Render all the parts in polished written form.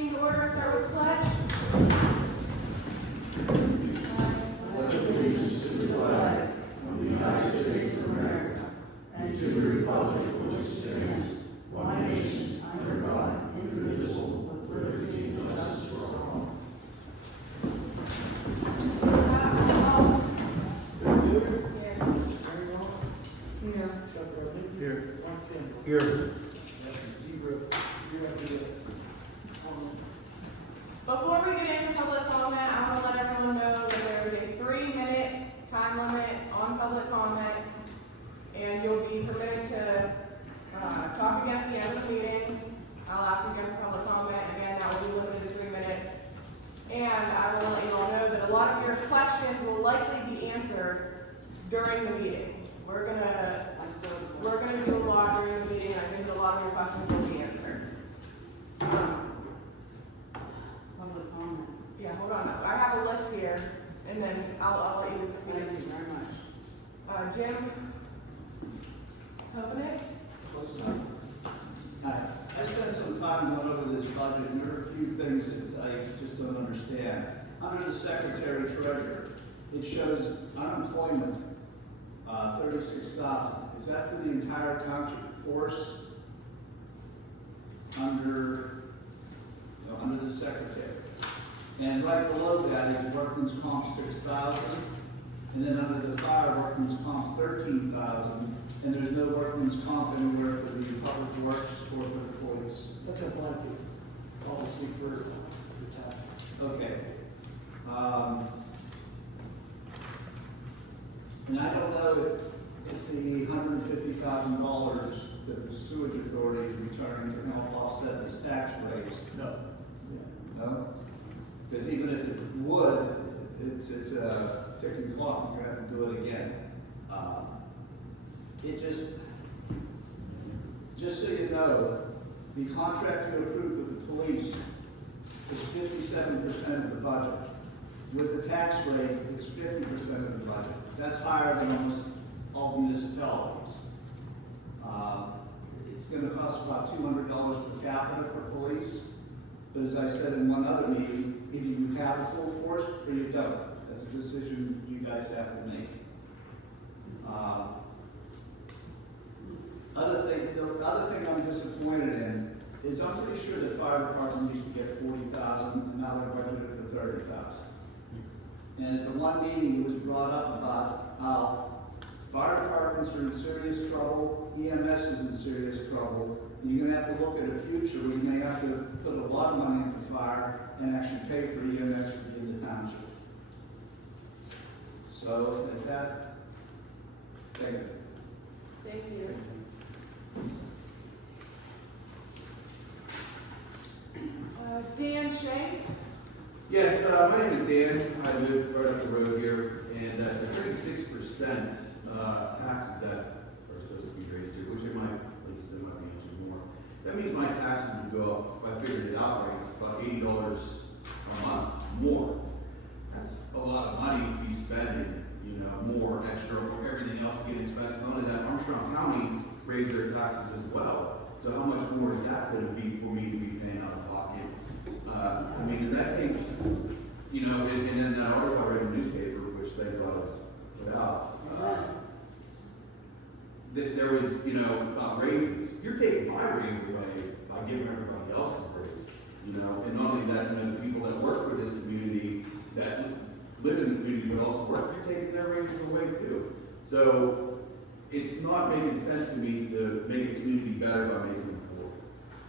meeting to order, start with pledge. Pledge allegiance to the flag of the United States of America and to the republic for which it stands, one nation, under God, indivisible, with liberty and justice for all. Here. Before we get into public comment, I want to let everyone know that there is a 3-minute time limit on public comment, and you'll be permitted to talk again at the end of the meeting. I'll ask again for public comment. Again, that will be limited to 3 minutes. And I will let you all know that a lot of your questions will likely be answered during the meeting. We're gonna do a lot during the meeting. I think that a lot of your questions will be answered. Public comment. Yeah, hold on. I have a list here, and then I'll let you speak. Thank you very much. Jim, open it. Hi. I spent some time going over this budget, and there are a few things that I just don't understand. Under the Secretary Treasurer, it shows unemployment, 36,000. Is that for the entire township force? Under the Secretary. And right below that is workman's comp 6,000, and then under the fire, workman's comp 13,000, and there's no workman's comp anywhere for the public works or for the police. That's a blanket policy for the township. Okay. And I don't know if the $150,000 that the sewage authority is returning can help offset this tax raise. No. No? Because even if it would, it's a ticking clock, you're gonna have to do it again. Just so you know, the contract you approved with the police is 57% of the budget. With the tax raise, it's 50% of the budget. That's higher than almost all municipalities. It's gonna cost about $200 per capita for police. But as I said in one other meeting, either you have a full force or you don't. That's a decision you guys have to make. The other thing I'm disappointed in is I'm pretty sure the fire department used to get 40,000, and now they're budgeted for 30,000. And at the one meeting, it was brought up about how fire departments are in serious trouble, EMS is in serious trouble. You're gonna have to look at a future where you may have to put a lot of money into fire and actually pay for EMS to be in the township. So, at that, thank you. Thank you. Dan Shank. Yes, my name is Dan. I live right up the road here, and the 36% taxes that are supposed to be raised here, which it might, like you said, might be actually more. That means my taxes would go up, if I figured it out right, it's about $80 a month more. That's a lot of money to be spending, you know, more extra for everything else to get expensive. Not only that, Armstrong County raised their taxes as well. So how much more is that going to be for me to be paying out of pocket? I mean, in that case, you know, and in that article I read in the newspaper, which they put out, that there was, you know, raises. You're taking my raise away by giving everybody else a raise, you know, and not only that, you know, the people that work for this community, that live in the community but also work, you're taking their raises away too. So it's not making sense to me to make a community better by making them poor.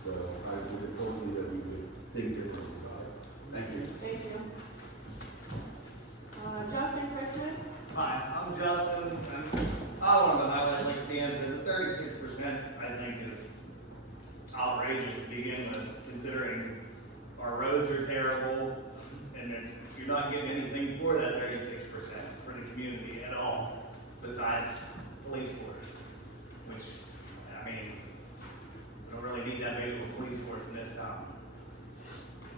So I would hopefully that we would think differently about it. Thank you. Thank you. Justin Chrisman. Hi, I'm Justin, and I wanted to highlight, like Dan said, the 36% I think is outrageous to begin with, considering our roads are terrible, and you're not getting anything for that 36% for the community at all, besides police force, which, I mean, we don't really need that big of a police force in this town.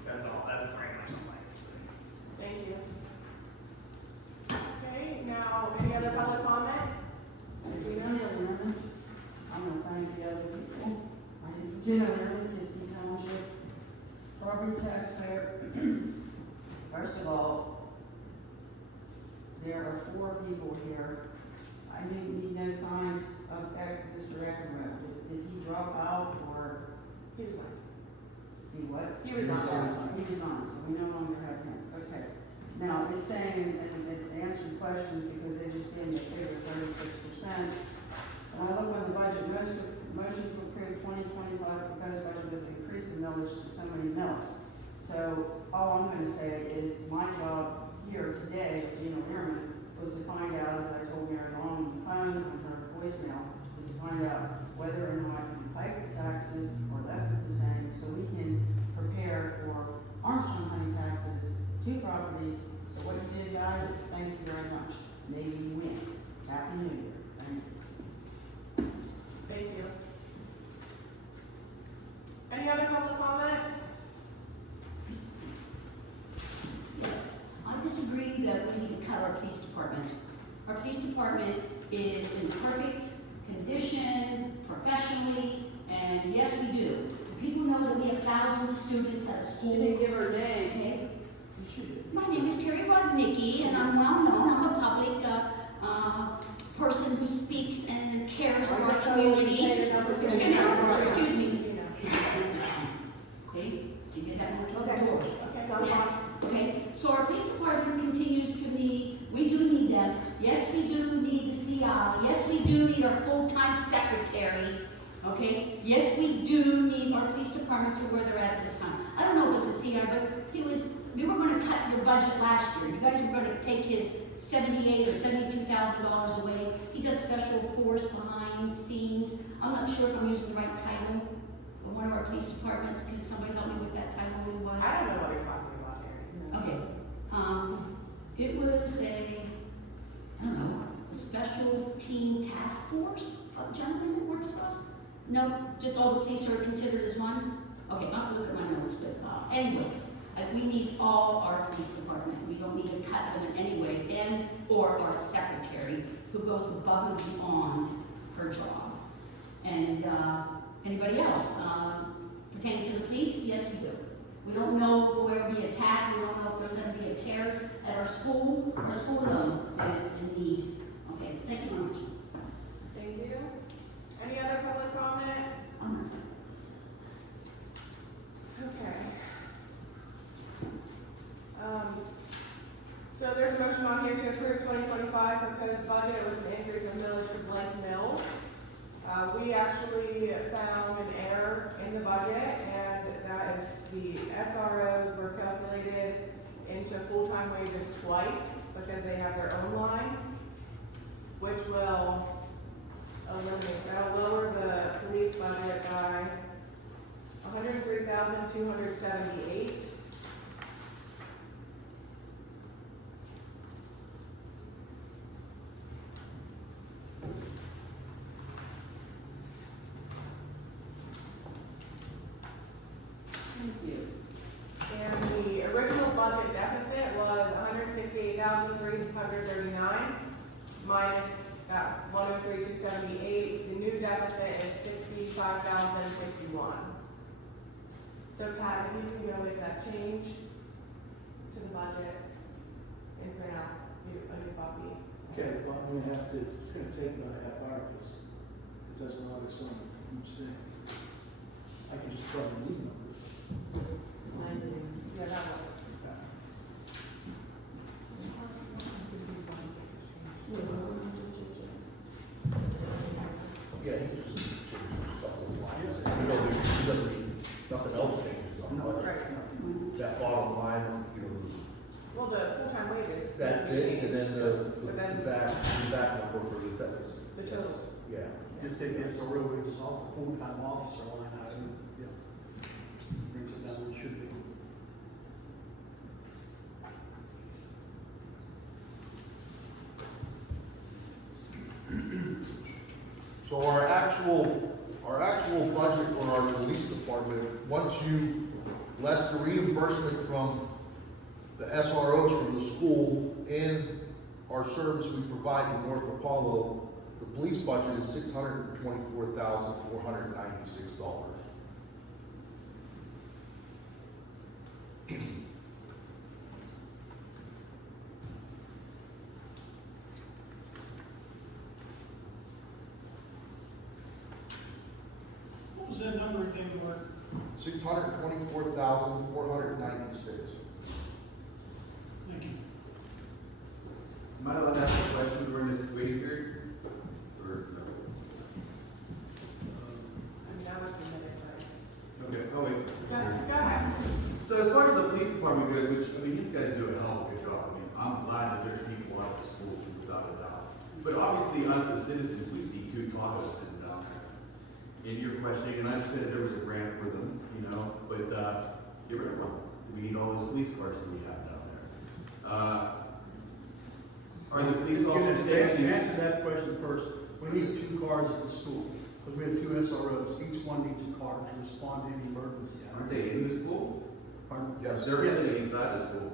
That's all, that's pretty much all I have to say. Thank you. Okay, now, any other public comment? If you don't have one, I'm gonna thank the other people. My name is Jenna Kiski Township. property taxpayer, first of all, there are 4 people here. I need no sign of Mr. Eckenrode. Did he drop out or He was like, he what? he was on. He was on, so we no longer have him. Okay. Now, it's saying, and it answered questions because they just gave me a figure of 36%. And I look on the budget, motion to approve 2025 proposed budget with an increase in millage to somebody else. So all I'm gonna say is my job here today, as Gina Learman, was to find out, as I told Mary Long on the phone, on her voicemail, was to find out whether or not you hike the taxes or left it the same, so we can prepare for Armstrong County taxes, 2 properties. So what you did, guys, thank you very much. Maybe you win. Happy New Year. Thank you. Thank you. Any other public comment? Yes, I disagree that we need to cut our police department. Our police department is in perfect condition, professionally, and yes, we do. People know that we have 1,000 students at school. You didn't give her name. Okay. My name is Terry Rodnicki, and I'm well known. I'm a public person who speaks and cares for our community. Excuse me. See, you did that one to the door. Yes. Okay. So our police department continues to need. We do need them. Yes, we do need the CI. Yes, we do need our full-time secretary. Okay. Yes, we do need our police department to where they're at this time. I don't know if it's a CI, but it was. We were going to cut your budget last year. You guys were going to take his $78,000 or $72,000 away. He does special force behind scenes. I'm not sure if I'm using the right title. But one of our police departments, can somebody help me with that title? Who it was? I don't know what you're talking about here. Okay. It was I don't know, a special team task force of gentlemen that works for us? No, just all the police are considered as one? Okay, I'll have to look at my notes, but anyway, we need all our police department. We don't need to cut them in any way, and or our secretary who goes above and beyond her job. And anybody else pertaining to the police? Yes, we do. We don't know if we'll be attacked. We don't know if there's going to be a terrorist at our school. Our school alone is in need. Okay, thank you very much. Thank you. Any other public comment? Okay. So there's a motion on here to approve 2025 proposed budget with an increase of millage for blank mills. We actually found an error in the budget, and that is the SROs were calculated into full-time wages twice because they have their own line, which will eliminate, that'll lower the police budget by $103,278. Thank you. And the original budget deficit was $168,339 minus that $103,278. The new deficit is $65,061. So Pat, if you can go make that change to the budget and print out a new copy. Okay, well, I'm gonna have to, it's gonna take about a half hour, because it doesn't always on each thing. I can just plug in these numbers. Yeah, that works. Yeah, he just changes a couple of lines. You know, he doesn't need, nothing else changes on the budget. Right. That bottom line, you know, Well, the full-time wages. that's it, and then But then- the back number for the deficit. The totals. Yeah. Just take the SRO wages off the full-time officer line item, yeah. Brings it down where it should be. So our actual budget for our police department, once you, less the reimbursement from the SROs from the school and our service we provide in North Apollo, the police budget is $624,496. that number again, Mark? 624,496. Thank you. Am I allowed to ask a question during this waiting period? Or, no? I mean, that was the minute, Okay, oh wait. but. Go ahead. So as far as the police department goes, which, I mean, these guys do a hell of a good job. I mean, I'm glad that there's people out at the school, without a doubt. But obviously, us as citizens, we see two Tahoes sitting down there. And you're questioning, and I understand there was a grant for them, you know, but, get rid of them. We need all those police cars that we have down there. Are the police officers To taking? answer that question first, we need 2 cars at the school, because we have 2 SROs, each one needs a car to respond to any emergency. Aren't they in the school? Pardon? Yes. They're Yeah. sitting inside the school.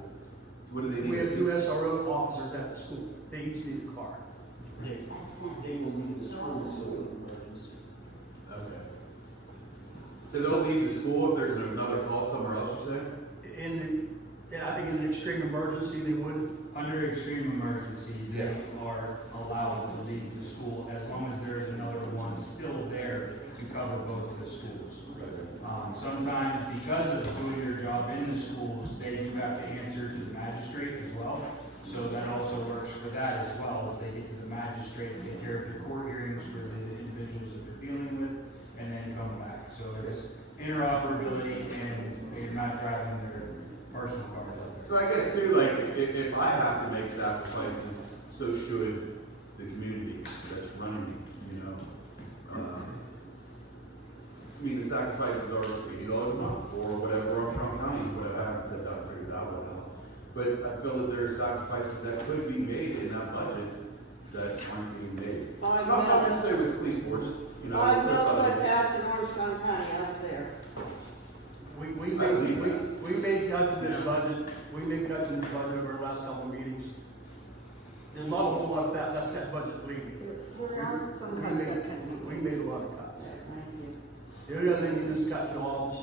What do they need? We have 2 SRO officers at the school, they each need a car. That's not. They will leave the school so emergency. Okay. So they'll leave the school if there's another call somewhere else, you say? I think in an extreme emergency, they would. Under extreme emergency, they are allowed to leave the school as long as there is another one still there to cover both the schools. Sometimes because of doing their job in the schools, they do have to answer to the magistrate as well. So that also works for that as well, as they get to the magistrate, take care of their court hearings for the individuals that they're dealing with, and then come back. So it's interoperability and they're not driving their personal cars out there. So I guess too, like, if I have to make sacrifices, so should the community that's running me, you know? I mean, the sacrifices are $80 a month, or whatever, or Trump County, whatever, I haven't said that, figured that one out. But I feel that there are sacrifices that could be made in that budget that aren't being made. Not necessarily with police force, you know. I with know other- what passed in Orange County, I was there. We made cuts in this budget, over the last couple of meetings. There's a whole lot of that left that budget leaving. There are some We cuts made- that can be. We made a lot of cuts. Thank you. The other thing is just cut jobs,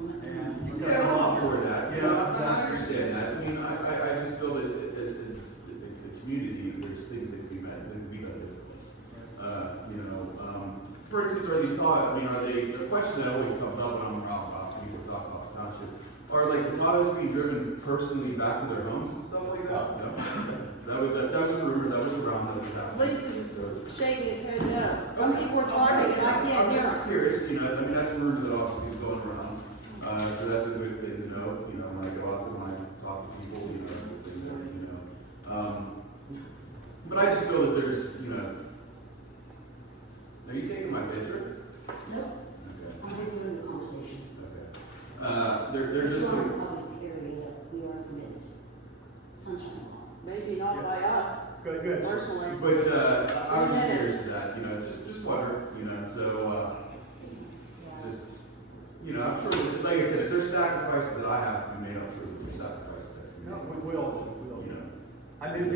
and you cut. Yeah, I'm all for that, you know, Yeah, I exactly. understand that, I mean, I just feel that as the community, there's things that can be met, that can be done differently. For instance, are these taught, I mean, are they, the question that always comes up when I'm around about, people talk about the township, are like the Tahoes being driven personally back to their homes and stuff like that? No. That was a rumor, that was around, that was happening. Luke's shaking his head no. Some people are talking and I can't I'm hear just them. curious, you know, I mean, that's a rumor that obviously is going around, so that's a good thing to know, you know, when I go out to my, talk to people, you know, things that, you know. But I just feel that there's, you know, are you taking my picture? Nope, Okay, I'm having a conversation. okay. There's just We are some, public area, we are permitted. Sunshine law. Maybe not by us, Good. personally. but, I was just curious to that, you know, just wonder, you know, so, just, you know, I'm sure, like I said, if there's sacrifices that I have to be made, I'm sure there's sacrifices that can be No, made. we all do. You know. I mean,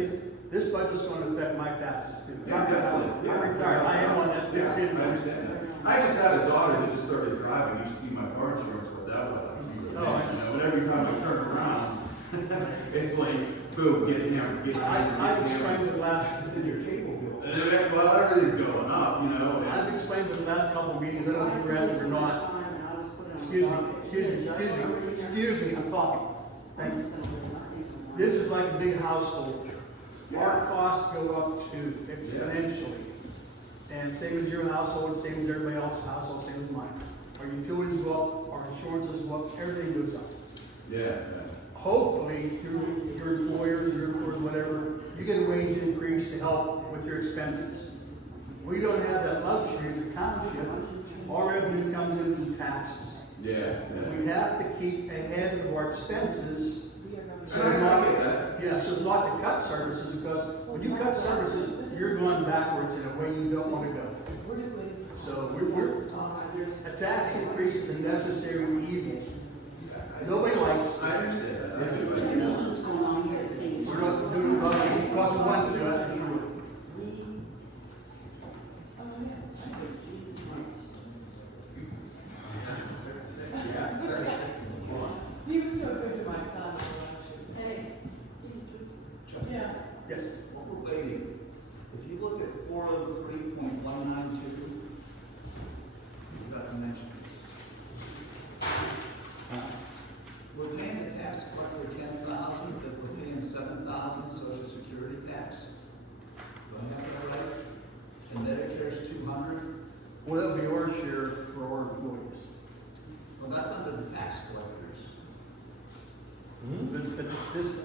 this budget's gonna affect my taxes too. Yeah, definitely. Yeah. I'm retired, I am on that Yeah, fixed I income. understand that. I just had a daughter that just started driving. You should see my car insurance, what that was like. You Oh, I know, and every time I turn around, it's like, boom, get it down, get it down. I've explained the last, Your cable bill. Well, everything's going up, you know. I've explained the last couple of meetings, I don't know if you're at it or not. Excuse me, I'm talking. Thank you. This is like a big household. Our costs go up to exponentially. And same as your household, same as everybody else's household, same as mine. Our utilities go up, our insurances go up, everything goes up. Yeah. Hopefully, through your employers, your employers, whatever, you get a wage increase to help with your expenses. We don't have that luxury as a township. Our revenue comes in from taxes. Yeah. We have to keep ahead of our expenses. And I get that. Yeah, so not to cut services, because when you cut services, you're going backwards in a way you don't want to go. So a tax increase is a necessary evil. Nobody likes it. I understand that. I do. What's going on here at the same We're time? not doing it because we want to, that's for sure. He was so good to my son. Hey. Yeah. Yes. What we're waiting, if you look at 403.192, you got to mention this. Well, that'll be our share for our employees. Well, that's under the tax collectors. This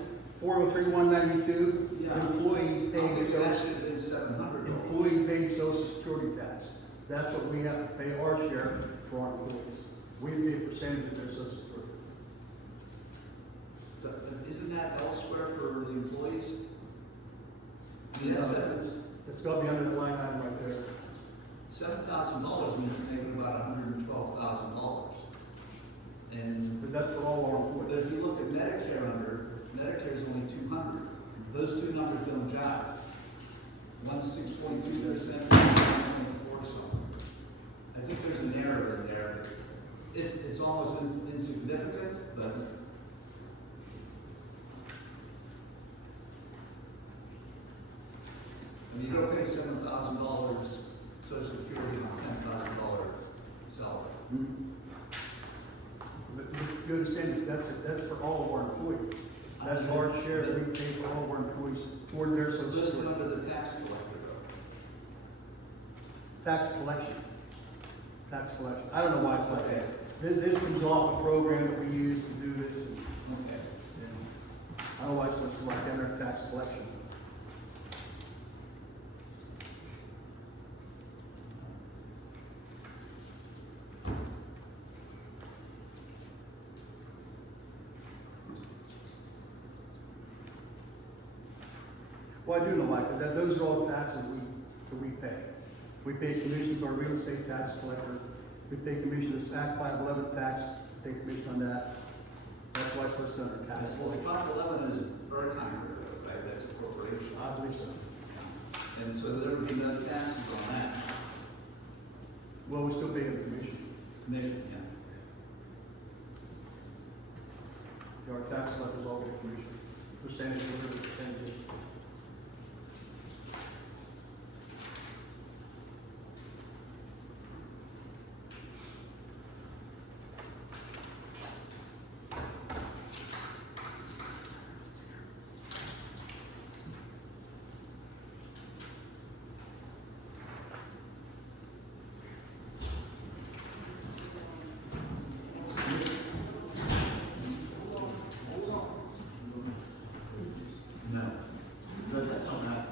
403-192, Yeah. employee pays Okay, so that social, should have been $700. employee pays social security tax. That's what we have to pay our share for our employees. We pay a percentage of their social security. Isn't that elsewhere for the employees? I mean, that's It's gotta be under the line item right there. $7,000 means you're making about $112,000. And, But that's for all our but employees. if you look at Medicare Medicare is only 200. Those two numbers don't jive. One's 6.2, there's 7.4 something. I think there's an error in there. It's almost insignificant, but and you don't pay $7,000 Social Security on $10,000 salary. But you understand that that's for all of our employees. That's our share that we pay for all of our employees toward their social Listed security. under the tax collector though. Tax collection. Tax collection. I don't know why it's like that. This comes off a program that we use to do this. Okay. I don't know why it's listed like that under tax collection. Well, I do know why, because those are all taxes that we pay. We pay commission to our real estate tax collector. We pay commission to Act 511 tax, pay commission on that. That's why it's listed under tax Well, collection. 511 is Berkheimer, right? That's a corporation. I believe so. And so there would be no taxes on that. Well, we still pay the commission. Commission, yeah. Our tax collectors all get commission. Percentage, whatever the percentage is. No. So that's not that.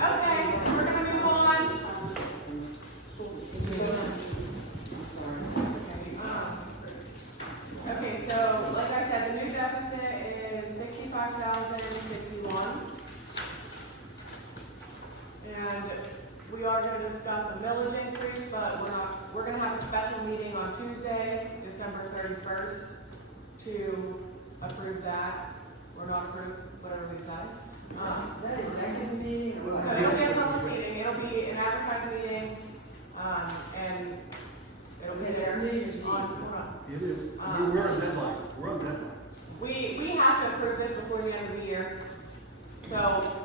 Okay, we're gonna move on. Okay, so like I said, the new $65,061. And we are gonna discuss a millage increase, but we're gonna have a special meeting on Tuesday, December 31st, to approve that, or not approve, whatever we decide. Is that an executive meeting or what? So it'll be a public meeting, it'll be an advertised meeting, and it'll be there on, hold on. It is. We're on deadline. We're on deadline. We have to approve this before the end of the year. So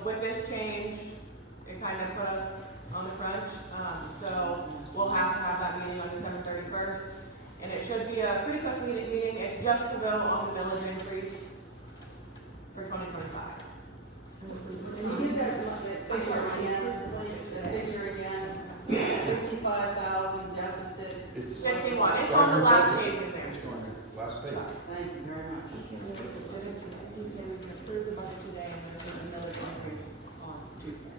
with this change, it kind of put us on the crunch. So we'll have to have that meeting on December 31st. And it should be a pretty quick meeting. It's just to vote on the millage increase for 2025. Can you give that figure again, please, the figure again, 65,000 deficit? 61, it's on the last page in there. Last page. Thank you very much. He said we can approve the budget today and then approve the millage increase on Tuesday.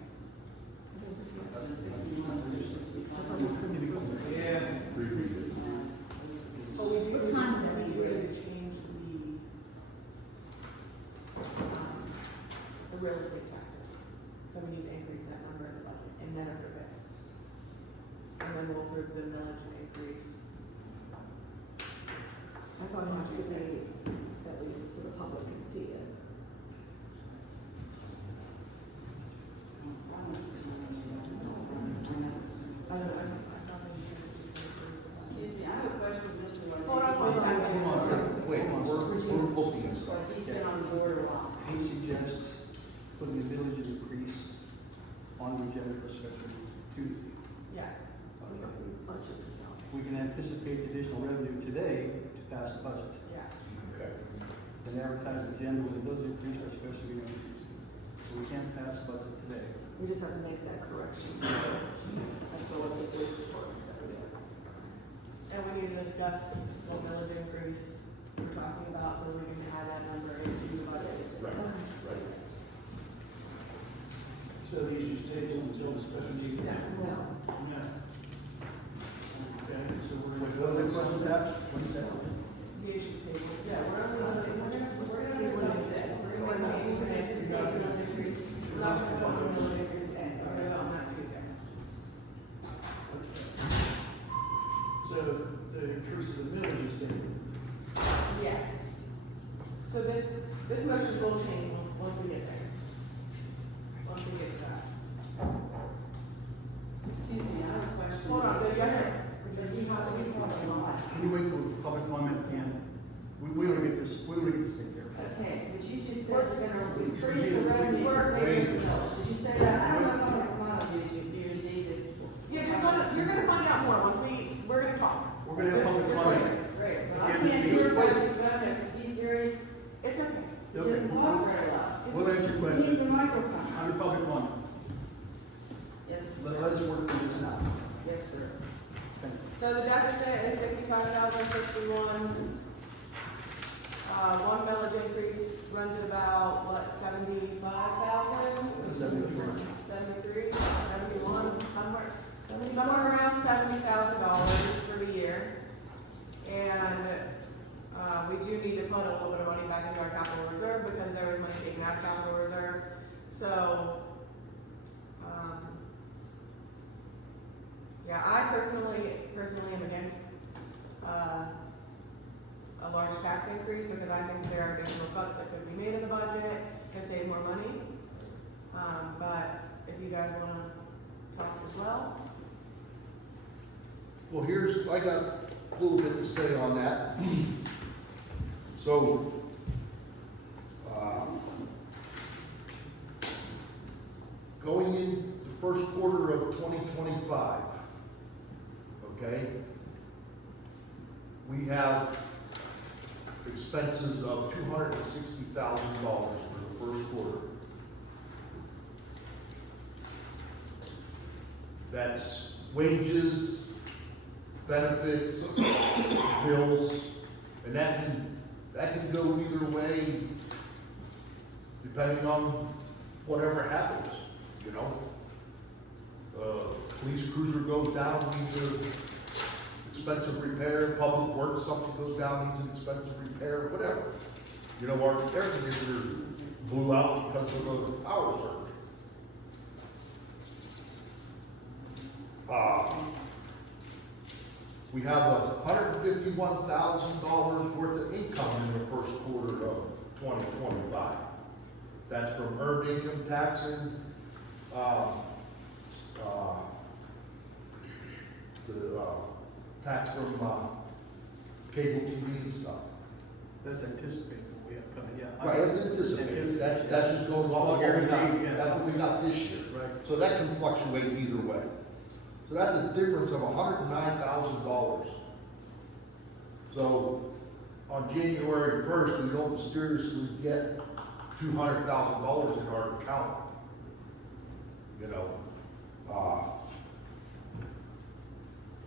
Yeah. But we do, What time would we that be? do need to change the real estate taxes. So we need to increase that number in the budget and then approve it. And then we'll approve the millage increase. I thought it has to be, at least so the public can see it. I don't know, I thought they said we could approve the budget. Excuse me, I have a question, Mr. Wade. Hold on one second. Wait, we're looking at stuff. He's been on board a while. He suggests putting the village increase on the agenda for special Tuesday. Yeah. Budget is out. We can anticipate additional revenue today to pass the budget. Yeah. Okay. Then advertise the agenda with the village increase for special meeting on Tuesday. So we can't pass the budget today. We just have to make that correction. That's what the police department that we have. And we need to discuss what millage increase we're talking about so that we can add that number into the budget. Right, right. So these just table until the special meeting? No. No. Okay, so we're. What other questions have? What is that? The issues table. Yeah, we're gonna table it today. We're gonna table it today, discuss this increase. We're not gonna go on the millage increase today. We're gonna go on that Tuesday. So the increase of the millage is taken. Yes. So this motion will change once we get there. Once we get to that. Excuse me, I have a question. Hold on, so you have We have a lot. Can you wait till public comment and we will get this, we will get this taken care of. Okay, but you just said we're gonna increase the revenue for taking the village. Did you say that? I don't know if I'm gonna come out of you, Yeah, just let it, you're gonna find out more once we're gonna talk. We're gonna have public Just comment. listen. Great, but I Again, this can't meeting- hear what you're gonna, because he's very, It's okay. he doesn't talk very loud. We'll answer your He needs question. a microphone. Under public comment. Yes, Let us work through this now. yes, sir. Thank you. So the deficit is 65,061. One millage increase runs at about, what, 75,000? 73, 71, somewhere around $70,000 for the year. And, we do need to put a little bit of money back into our capital reserve because there was money taken out of capital reserve. So, yeah, I personally am against, a large tax increase because I think there are additional cuts that could be made in the budget to save more money. But if you guys wanna talk as well. Well, I got a little bit to say on that. So, going in the first quarter of 2025, okay, we have expenses of $260,000 for the first quarter. That's wages, benefits, bills, and that can go either way depending on whatever happens, you know? Police cruiser goes down, needs an expensive repair, public works, something goes down, needs an expensive repair, whatever. You know, our air conditioners blew out because of the power surge. We have $151,000 worth of income in the first quarter of 2025. That's from earned income taxing, the tax from cable TV and stuff. That's anticipated, what we have coming, yeah. Right, that's anticipated, that's just going off of what we got, that's what we got this year. Right. So that can fluctuate either way. So that's a difference of $109,000. So on January 1st, we don't mysteriously get $200,000 in our account. You know,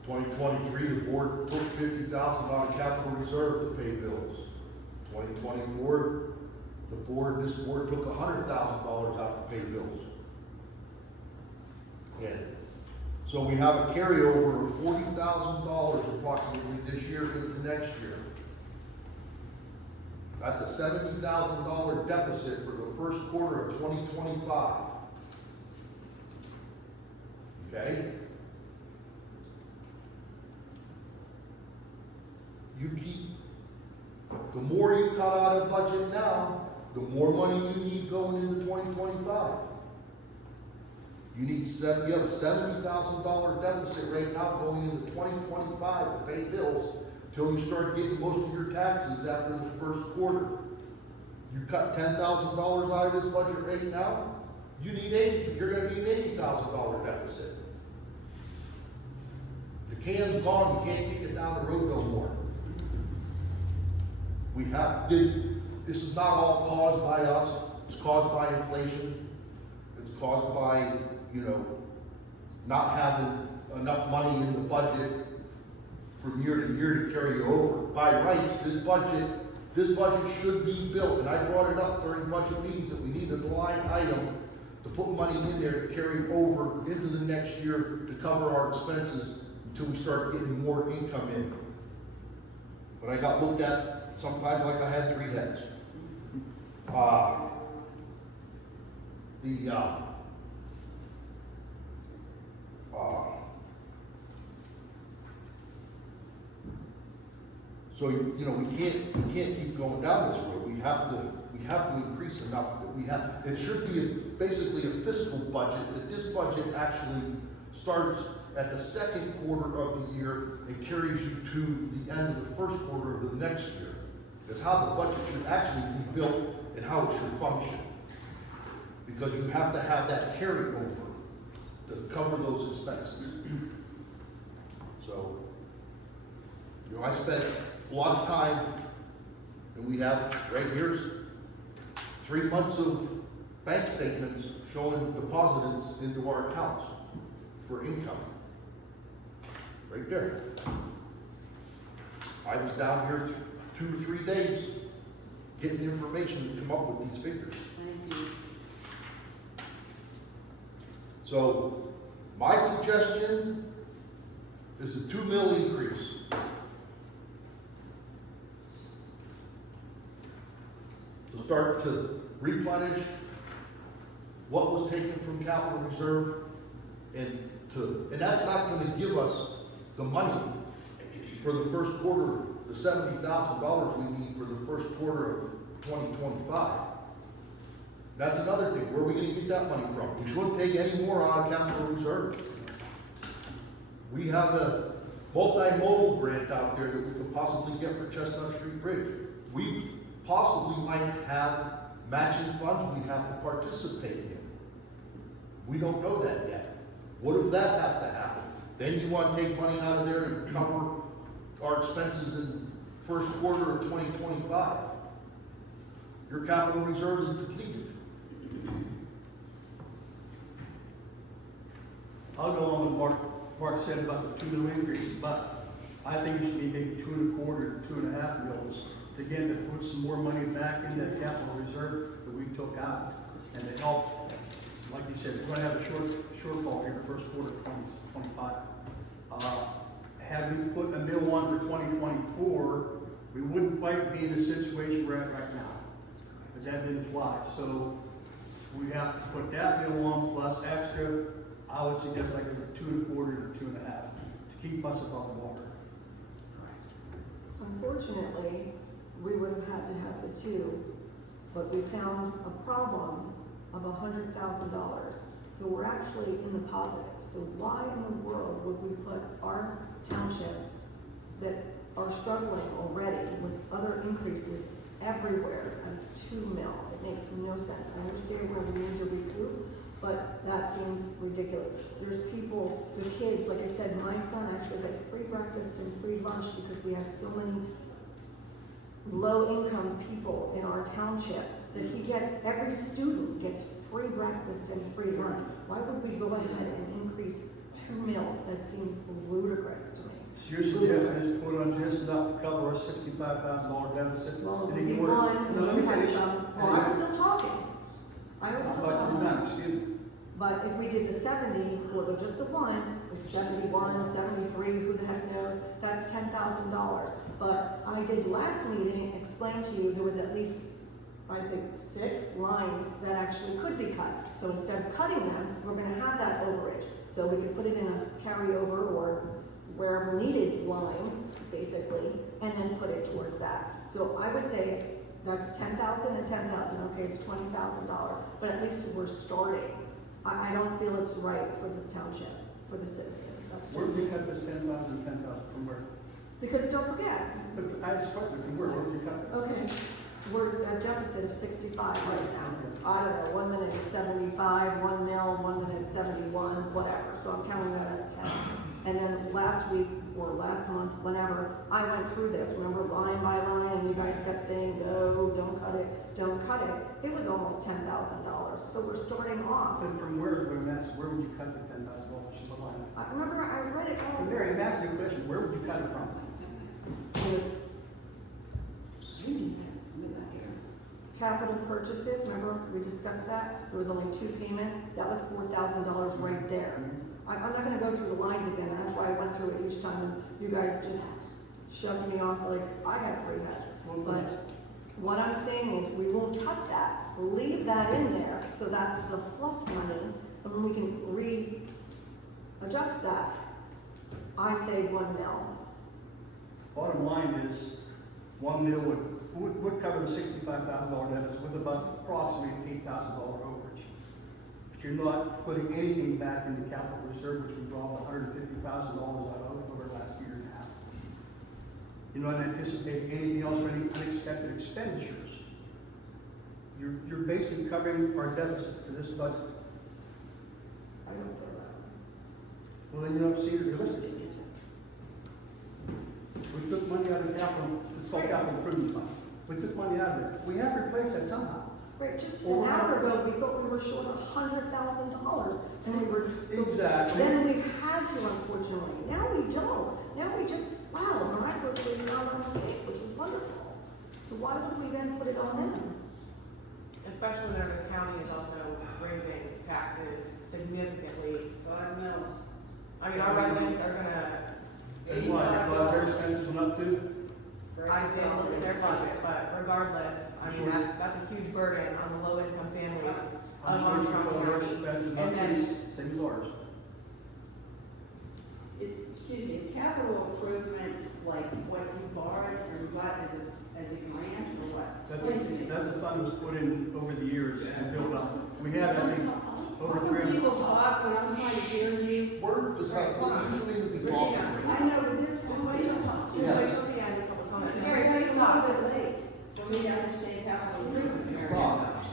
2023, the board took $50,000 out of capital reserve to pay bills. 2024, this board took $100,000 out to pay bills. And so we have a carryover of $40,000 approximately this year into next year. That's a $70,000 deficit for the first quarter of 2025. Okay? The more you cut out of budget now, the more money you need going into 2025. You have a $70,000 deficit right now going into 2025 to pay bills till you start getting most of your taxes after the first quarter. You cut $10,000 out of this budget right now, you're going to need $80,000 deficit. The can's gone, you can't kick it down the road no more. This is not all caused by us, it's caused by inflation, it's caused by, not having enough money in the budget from year to year to carry over. By rights, this budget should be built, and I brought it up during budget meetings that we needed a line item to put money in there to carry over into the next year to cover our expenses until we start getting more income in. But I got looked at sometimes like I had 3 heads. So we can't keep going down this road. We have to increase enough that we have. It should be basically a fiscal budget. That this budget actually starts at the second quarter of the year and carries you to the end of the first quarter of the next year. That's how the budget should actually be built and how it should function. Because you have to have that carryover to cover those expenses. So, I spent a lot of time, and we have right here's 3 months of bank statements showing deposits into our accounts for income. Right there. I was down here 2 to 3 days getting information to come up with these figures. Thank you. So, my suggestion is a $2 million increase. To start to replenish what was taken from capital reserve, and that's not going to give us the money for the first quarter, the $70,000 we need for the first quarter of 2025. That's another thing. Where are we going to get that money from? We shouldn't take any more out of capital reserve. We have a multimodal grant out there that we could possibly get for Chestnut Street Bridge. We possibly might have matching funds we have to participate in. We don't know that yet. What if that has to happen? Then you want to take money out of there and cover our expenses in first quarter of 2025. Your capital reserve is depleted. I'll go on with Mark said about the 2 mil increase, but I think it should be maybe 2.25 to 2.5 mils. Again, to put some more money back in that capital reserve that we took out, and to help, like you said, we're gonna have a shortfall here in the first quarter of 2025. Had we put $1 million on for 2024, we wouldn't quite be in the situation we're at right now. but that didn't fly. So we have to put that bill on plus extra, I would suggest like a 2 1/4 or 2 1/2 to keep us above the water. Unfortunately, we would have had to have the two, but we found a problem of $100,000. So we're actually in the positive. So why in the world would we put our township that are struggling already with other increases everywhere at 2 mil? It makes no sense. I understand where we need to recoup, but that seems ridiculous. There's people, the kids, like I said, my son actually gets free breakfast and free lunch because we have so many low-income people in our township that he gets, every student gets free breakfast and free lunch. Why would we go ahead and increase 2 meals? That seems ludicrous to me. So your suggestion is put on just enough to cover our $65,000 deficit? Well, and we ignore- won, No, let me we had finish. some, well, I was still talking. I was I still thought you were done, talking. excuse me. But if we did the 70, or just the one, it's 71, 73, who the heck knows, that's $10,000. But I did last meeting explain to you, there was at least, I think, 6 lines that actually could be cut. So instead of cutting them, we're gonna have that overage. So we could put it in a carryover or wherever needed line, basically, and then put it towards that. So I would say that's 10,000 and 10,000, okay, it's $20,000, but at least we're starting. I don't feel it's right for the township, for the citizens, that's Where just, did you cut this 10,000, 10,000 from where? because don't forget, But I just questioned from where did you cut it? okay, we're at a deficit of 65 right now. I don't know, 1 minute it's 75, 1 mil, 1 minute it's 71, whatever, so I'm counting that as 10. And then last week, or last month, whenever, I went through this, remember, line by line, and you guys kept saying, no, don't cut it, don't cut it. It was almost $10,000, so we're starting off. But from where, when that's, where would you cut the $10,000 from the line? I remember I read it all. Mary, I'm asking you a question, where would you cut it from? It was capital purchases, remember, we discussed that? There was only 2 payments, that was $4,000 right there. I'm not gonna go through the lines again, that's why I went through it each time, and you guys just shoved me off like I had 3 heads. But what I'm saying is, we won't cut that, leave that in there, so that's the fluff money, and then we can readjust that. I say 1 mil. Bottom line is, 1 mil would cover the $65,000 deficit with about approximately $8,000 overage. But you're not putting anything back into capital reserve, which we brought $150,000 out of over the last year and a half. You're not anticipating anything else or any unexpected expenditures. You're basically covering our deficit for this budget. I don't feel that. Well, then you don't see it realistic. We took money out of the capital, it's called capital improvement fund. We took money out of there. We have to replace that somehow. Right, just an hour ago, we thought we were short $100,000, and we were. So Exactly. then we had to, unfortunately. Now we don't. Now we just, wow, miraculously found our mistake, which was wonderful. So why would we then put it on them? Especially whenever the county is also raising taxes significantly. 5 mils. I mean, our residents are gonna. And why? Because their expenses went up too? I did look at their budget, but regardless, I mean, that's a huge burden on the low-income families of I'm sure Armstrong their County. expenses And not then, same as ours. Excuse me, is capital improvement like what you borrowed or you got as a grant or what? That's a fund that was put in over the years and built up. We have, I think, over Why don't 300. people talk when I'm trying to hear you? We're, it's like, usually we Regina, talk. I know, but there's. just wait till the end of public comment. Terry, It's please a little stop. bit late for me to understand capital improvement.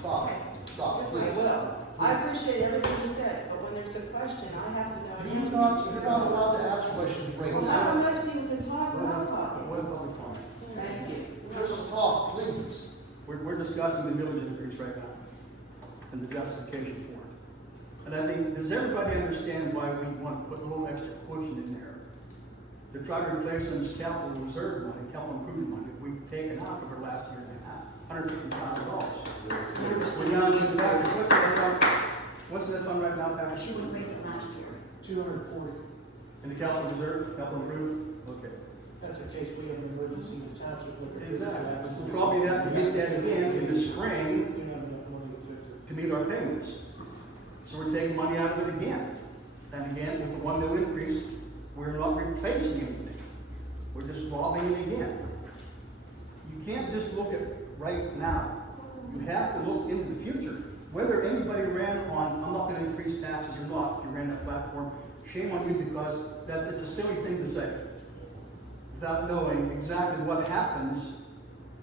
Stop, Okay. stop, I please. will. I appreciate everything you said, but when there's a question, I have to know. an You're answer. not allowed to ask questions right Well, now. not most people can talk without talking. What public comment? Thank you. Just talk, please. We're discussing the millage increase right now and the justification for it. And I think, does everybody understand why we want to put a little extra quotient in there? To try to replace some capital reserve money, capital improvement money that we've taken out over the last year and a half, $150,000. We're down to the back. What's in that fund right now, Patrick? She would raise it last year. 240. In the capital reserve, capital improvement? Okay. That's in case we have an emergency in the township. Exactly. We'll probably have to get that again in the spring We don't have enough money to fix it. to meet our payments. So we're taking money out of it again. And again, with the 1 mil increase, we're not replacing anything. We're just robbing it again. You can't just look at right now. You have to look into the future. Whether anybody ran on, I'm not gonna increase taxes or not, if you ran that platform, shame on you, because it's a silly thing to say. Without knowing exactly what happens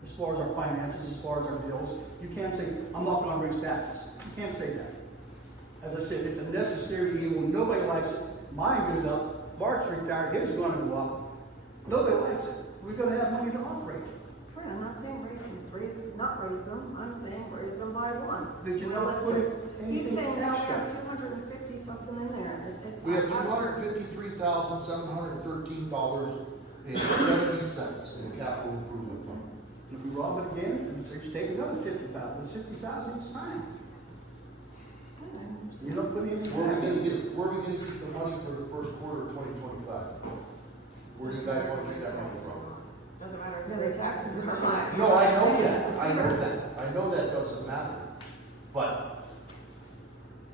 as far as our finances, as far as our bills. You can't say, I'm not gonna raise taxes. You can't say that. As I said, it's a necessary evil. Nobody likes it. Mine goes up. Mark's retired. His is gonna go up. Nobody likes it. We're gonna have money to operate. Right, I'm not saying not raise them, I'm saying raise them by one. But you're not Realistic. putting He's anything saying now we extra. have 250 something in there. We have $253,713.70 in the capital improvement fund. If we rob it again, and so you take another 50,000. It's 50,000 each time. You're not putting anything Where are back we gonna in. where are we gonna get the money for the first quarter of 2025? Where do you guys want to get that money from? Doesn't matter. No, their taxes are high. No, I know that, I know that doesn't matter, but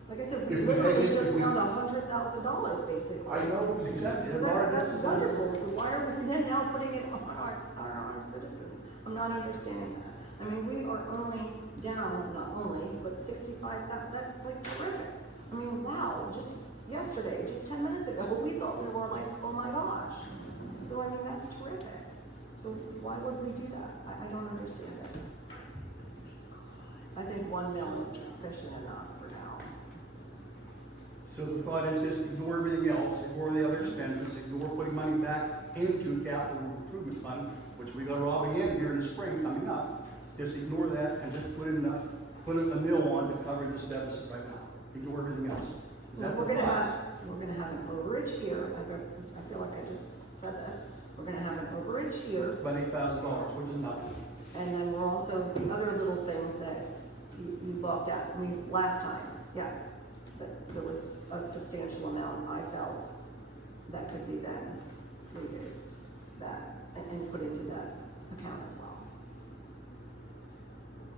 Like I said, If we we literally take it- just if we- found $100,000 basically. I know Exactly. So that's wonderful, so why are we then now putting it on our citizens? I'm not understanding that. I mean, we are only down, not only, but 65, that's like terrific. I mean, wow, just yesterday, just 10 minutes ago, we thought we were like, oh my gosh. So I mean, that's terrific. So why would we do that? I don't understand it. I think 1 mil is sufficient enough for now. So the thought is just ignore everything else, ignore the other expenses, ignore putting money back into capital improvement fund, which we got robbing in here in the spring coming up. Just ignore that and just put a mill on to cover this deficit right now. Ignore everything else. Is that We're the gonna thought? have an overage here, I feel like I just said this, we're gonna have an overage here, About $8,000, which is nothing. and then we're also, the other little things that you bumped at, I mean, last time, yes, that there was a substantial amount I felt that could be then reduced, that, and put into that account as well.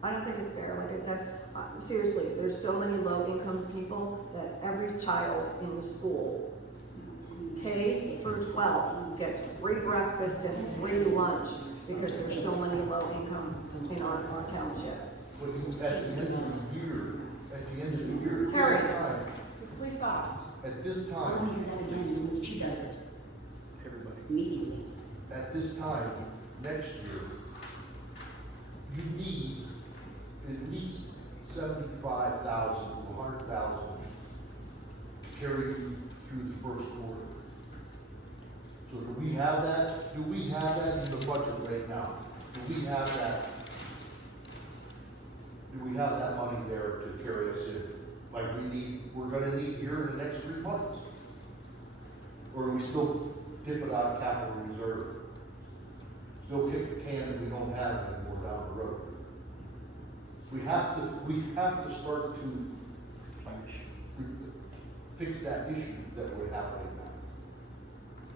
I don't think it's fair, like I said, seriously, there's so many low-income people that every child in the school, K through 12, gets free breakfast and free lunch because there's so many low-income in our township. But it was at the end of the year, at Terry. this time, Please stop. at this I time, don't even have it done, she does it Everybody. immediately. at this time, next year, you need at least 75,000 to 100,000 to carry you through the first quarter. So do we have that? Do we have that in the budget right now? Do we have that? Do we have that money there to carry us in? Like we're gonna need here in the next 3 months? Or do we still dip it out of capital reserve? Still kick the can and we don't have it anymore down the road? We have to start to fix that issue that we have right now.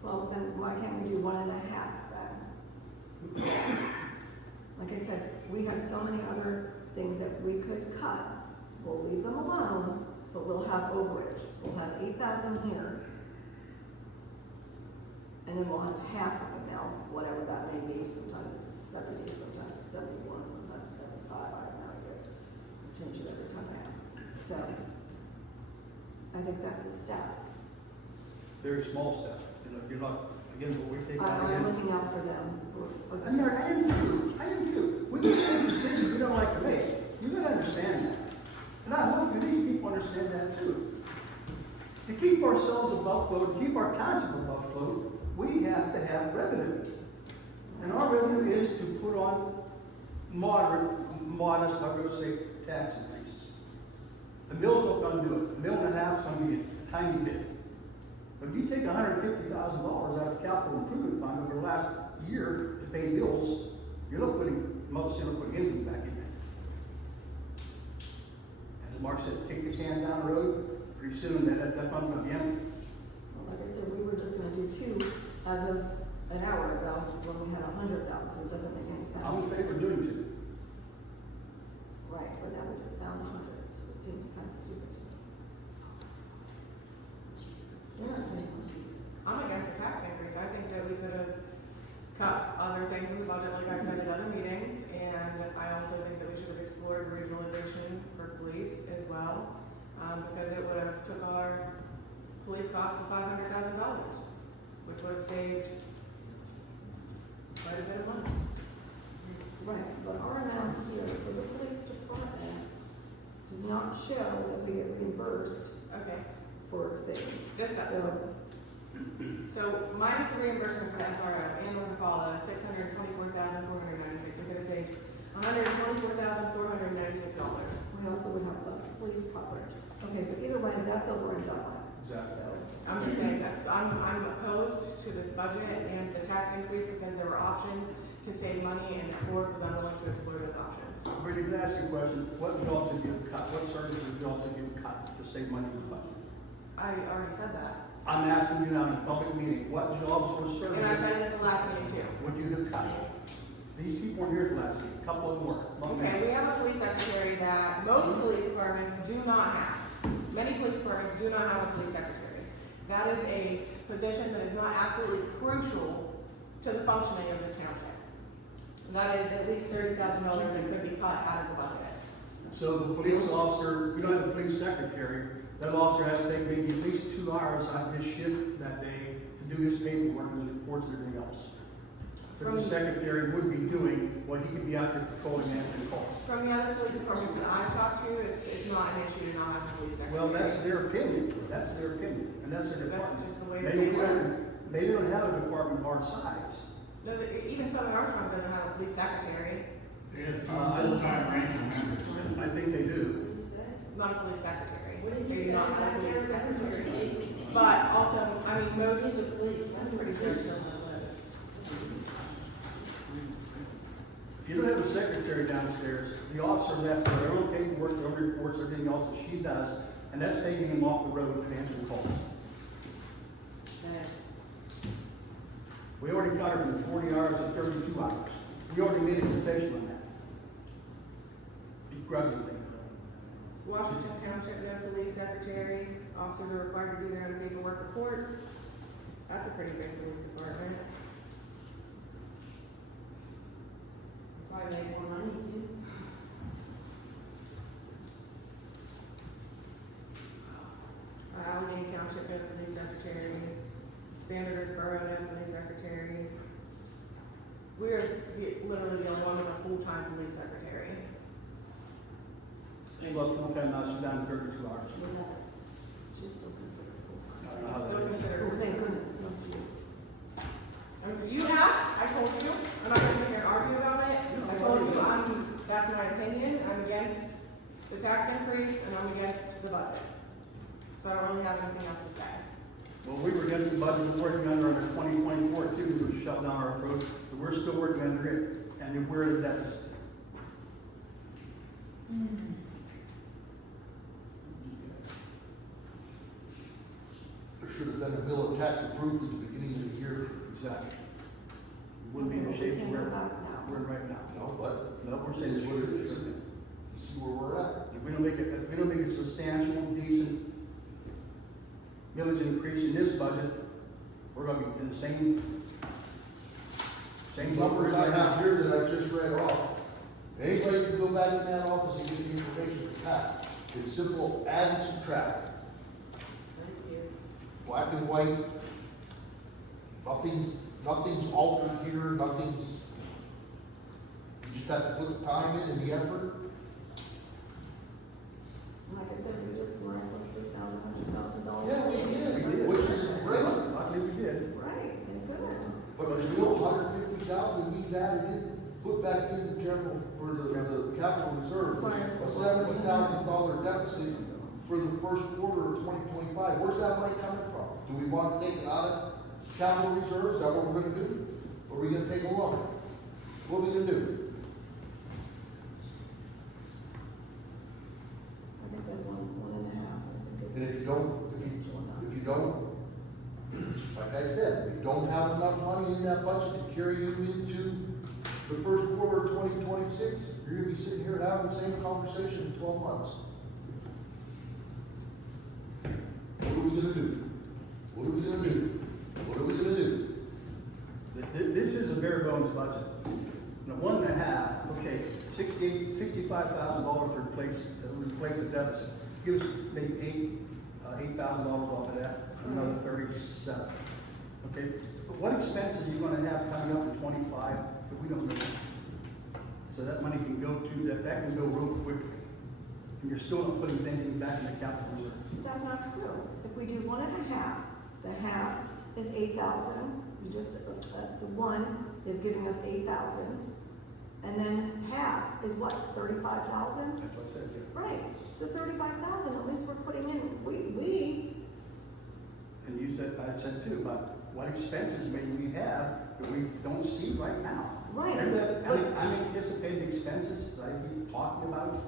Well, then why can't we do 1.5 then? Like I said, we have so many other things that we could cut. We'll leave them alone, but we'll have overage. We'll have 8,000 here. And then we'll have half of a mil, whatever that may be. Sometimes it's 70, sometimes it's 71, sometimes 75, I don't know. Change it every time I ask. So, I think that's a step. Very small step. You're not, again, what we take out I'm again. looking out for them. I am too. We can make decisions we don't like to make. You gotta understand that. And I hope these people understand that too. To keep ourselves above float, to keep our township above float, we have to have revenue. And our revenue is to put on modest, I'm gonna say, tax increases. The mill's not gonna do it. $1.5 million is gonna be a tiny bit. But you take $150,000 out of capital improvement fund over the last year to pay bills, you're not putting, most you're not putting anything back in there. As Mark said, kick the can down the road, pretty soon that fund's gonna be empty. Well, like I said, we were just gonna do 2 as an hour ago when we had 100,000, it doesn't make any sense. I'm in favor of doing two. Right, but now we just found 100, so it seems kind of stupid to me. You're not saying much. I'm against a tax increase. I think that we could have cut other things in the budget, like I've said at other meetings, and I also think that we should have explored regionalization for police as well, because it would have took our police costs to $500,000, which would have saved quite a bit of money. Right, but our amount here for the police department does not show that we get reimbursed Okay, for things. this does. So minus the reimbursement for the SRO and the Impala, $624,496, we could have saved $124,496. We also would have less police coverage. Okay, but either way, that's over and done with. Exactly. So, I'm just saying that's, I'm opposed to this budget and the tax increase because there were options to save money and this board was unwilling to explore those options. Brady, can I ask you a question? What jobs did you cut? What services and jobs did you cut to save money in the budget? I already said that. I'm asking you now in a public meeting, what jobs or services? And I said it at the last meeting too. Would you have cut? These people weren't here at the last meeting, a couple of them were. Okay, we have a police secretary that most police departments do not have. Many police departments do not have a police secretary. That is a position that is not absolutely crucial to the functioning of this township. And that is at least $30,000 that could be cut out of the budget. So the police officer, we don't have a police secretary, that officer has to take maybe at least 2 hours out of his shift that day to do his paperwork and his reports and everything else. But the secretary would be doing what he could be out there patrolling and answering calls. From the other police departments that I've talked to, it's not an issue to not have a police secretary. Well, that's their opinion, and that's their That's department. just the way that Maybe they we work. don't, maybe we don't have a department our size. No, even Southern Armstrong doesn't have a police secretary, They have two full-time ranking members. I think they do. not a police secretary. They do not have a police secretary. But also, I mean, most of the police, I'm pretty sure it's on that list. If you don't have a secretary downstairs, the officer has to do their own paperwork, their own reports, everything else that she does, and that's taking him off the road and answering calls. We already cut her from 40 hours to 32 hours. We already made a concession on that. Begrudgingly. Washington Township, no police secretary, officers are required to do their own paperwork reports. That's a pretty big police department. Probably make more money, too. Allegheny Township, no police secretary. Vanderbilt Borough, no police secretary. We're literally the only one with a full-time police secretary. She was full-time, now she's down to 32 hours. She's still considered full-time. It's still considered Oh, thank full-time. goodness, no, she is. I mean, you asked, I told you, I'm not gonna sit here and argue about it. I told you, that's my opinion, I'm against the tax increase and I'm against the budget. So I don't really have anything else to say. Well, we were against the budget, we're working under 2024 too, which was shoved down our throats, but we're still working under it, and then we're in deficit. There should have been a bill of tax approved at the beginning of the year. Exactly. We wouldn't be in the shape we're in right now. No, but No, we're saying it's what it is. you see where we're at. If we don't make a substantial, decent millage increase in this budget, we're gonna be in the same Numbers I have here that I just read off. Anybody can go back in that office and get the information for Pat. It's simple add and subtract. Black and white. Nothing's altered here, nothing's, you just have to put the time in and the effort. Like I said, we just miraculously found $100,000. Yeah, we did. Which is great. Luckily we did. Right, thank goodness. But there's still 150,000 needs added in, put back in the general, for the capital reserve, a $70,000 deficit for the first quarter of 2025. Where's that money coming from? Do we want to take it out of capital reserves? Is that what we're gonna do? Or are we gonna take a loan? What are we gonna do? Like I said, one and a half, I think is. And if you don't, like I said, we don't have enough money in that budget to carry you into the first quarter of 2026. You're gonna be sitting here having the same conversation in 12 months. What are we gonna do? What are we gonna do? What are we gonna do? This is a bare bones budget. Now, 1.5, okay, $65,000 to replace the deficit. Give us maybe $8,000 off of that, another 37. Okay, but what expenses are you gonna have coming up in 25 that we don't know? So that money can go to, that can go real quickly. And you're still not putting anything back in the capital reserve. That's not true. If we do 1.5, the half is 8,000. You just, the one is giving us 8,000. And then half is what, 35,000? That's what I said, yeah. Right, so 35,000, at least we're putting in, And you said, I said too, about what expenses may we have that we don't see right now. Right. Remember that unanticipated expenses that I keep talking about?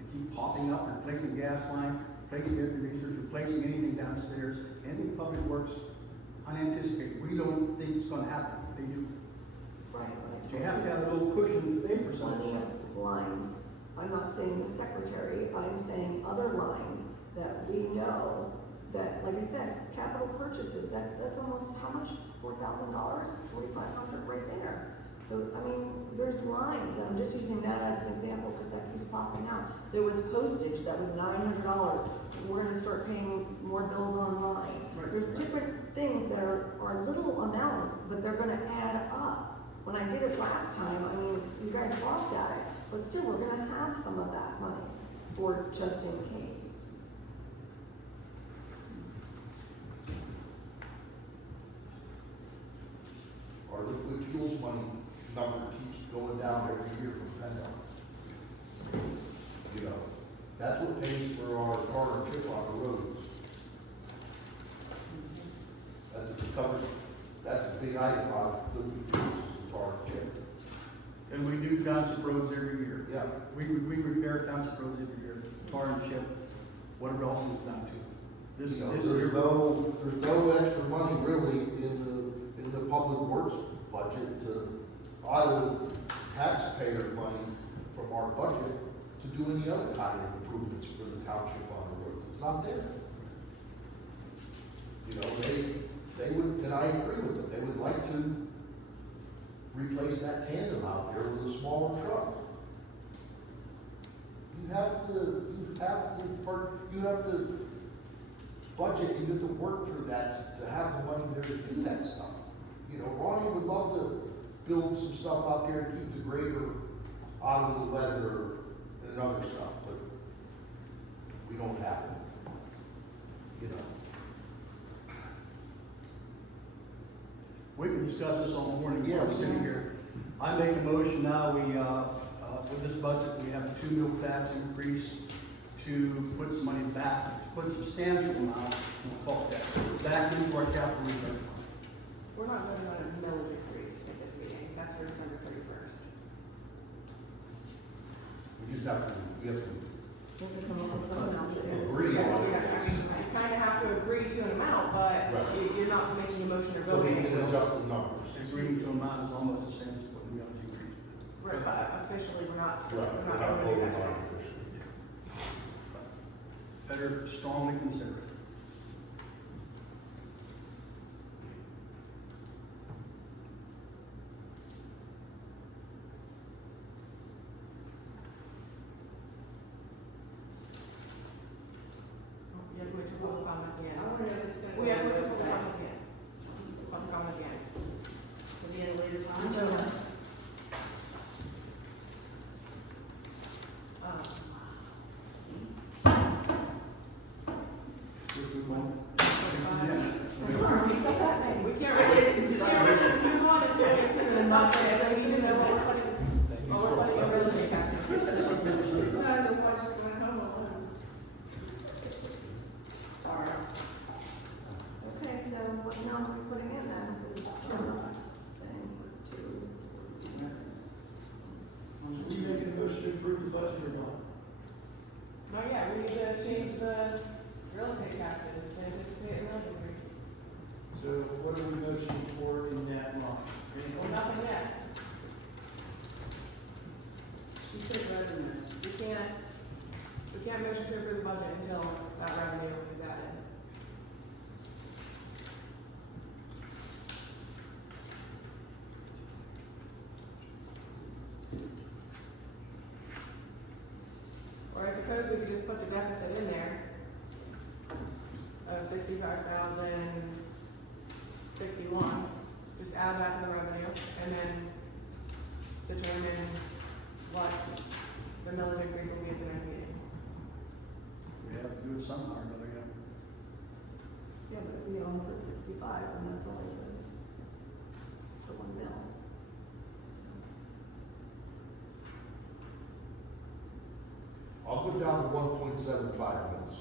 They keep popping up, replacing gas line, replacing air conditioners, replacing anything downstairs, anything public works, unanticipated. We don't think it's gonna happen, they do. right. You have to have a little cushion to pay for There's some of plenty this. of lines, I'm not saying the secretary, I'm saying other lines that we know that, like I said, capital purchases, that's almost, how much? $4,000, $4,500 right there. So, I mean, there's lines, and I'm just using that as an example because that keeps popping out. There was postage that was $900, we're gonna start paying more bills online. Right, There's right. different things that are little amounts, but they're gonna add up. When I did it last time, I mean, you guys balked at it, but still, we're gonna have some of that money for just in case. Our liquid fuels money number keeps going down every year from $10. You know, that's what pays for our tar and chip on the roads. That's a big item on liquid fuels, tar and chip. And we do township roads every year. Yeah. We repair township roads every year, tar and chip, whatever else is done to. This You know, year. there's no extra money really in the public works budget out of taxpayer money from our budget to do any other kind of improvements for the township on the road. It's not there. You know, they would, and I agree with them, they would like to replace that tandem out there with a smaller truck. You have to budget, you have to work for that, to have the money there to do that stuff. You know, Ronnie would love to build some stuff out there to keep the grader out of the weather and other stuff, but we don't have it. You know. We can discuss this all morning, Yeah, while we we're sitting can. here. I make a motion now, with this budget, we have a 2 mil tax increase to put some money back, put substantial amount in the bulk tax, back into our capital reserve. We're not voting on a millage increase at this meeting, that's for December 31st. We just have to, We're gonna come up with some amount that is- agree Yes, on we it. have to, you kind of have to agree to an amount, but Right. you're not making a motion or So we voting. can adjust the numbers. Agreeing to amount is almost the same as putting the other increase. Right, but officially, we're not We're not voting voting that on way. it officially. Better strongly consider it. You have to wait till public comment again. I wanna know if it's gonna. We have to wait till go public to comment again. Public comment again. Maybe at a later time. Just move on. We can't really move on until we finish the budget, so we need to know what we're putting in real estate taxes. It's not the one just going home alone. Sorry. Okay, so what number are we putting in then? Because saying for 2. Are you making a motion to approve the budget or not? Not yet, we need to change the real estate taxes to anticipate a real increase. So So what are we motioning for in that line? Well, nothing yet. You said revenue. We can't motion to approve the budget until that revenue is added. Or I suppose we could just put the deficit in there of 65,061, just add that to the revenue, and then determine what the millage increase will be at the next meeting. We have to do it somehow or another, yeah. Yeah, but if we only put 65, then that's only the 1 mil. I'll go down to 1.75 mils.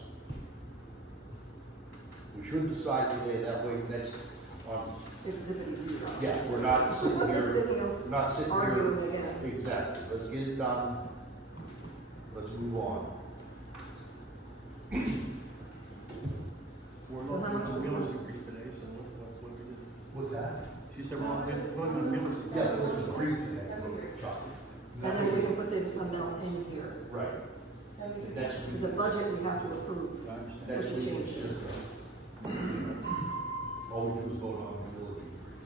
We should decide today, that way next, It's zippity zero. yeah, we're not sitting here, Arguing again. Exactly, let's get it done, let's move on. We're So not how doing much a will we millage do? increase today, so that's what we did. What's that? She said we're not getting, we're not doing a millage increase. Yeah, let's agree to that, Chuck. And then we can put the amount in here. Right. And next Because week, the budget we have to approve. I understand. next with the week it's changes. just, all we do is vote on the millage increase.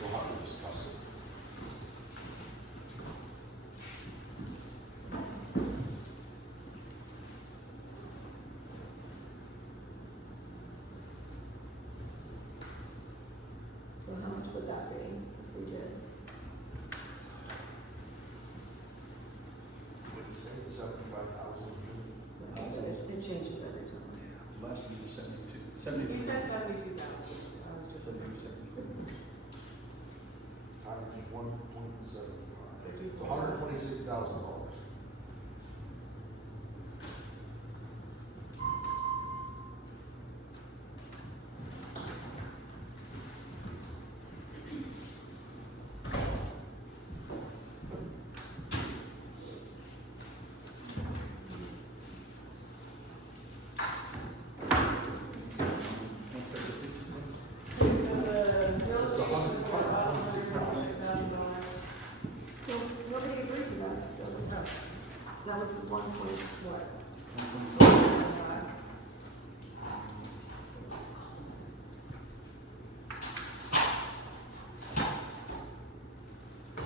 We'll have to discuss it. So how much would that be if we did? What did you say, the 75,000? Like I said, it changes every time. Yeah, last year was 72. He 73. said 72,000. I was just. 72. Times 1.75. It's $126,000. So the real estate for about $126,000. Well, nobody agreed to that. That was the 1 point, what?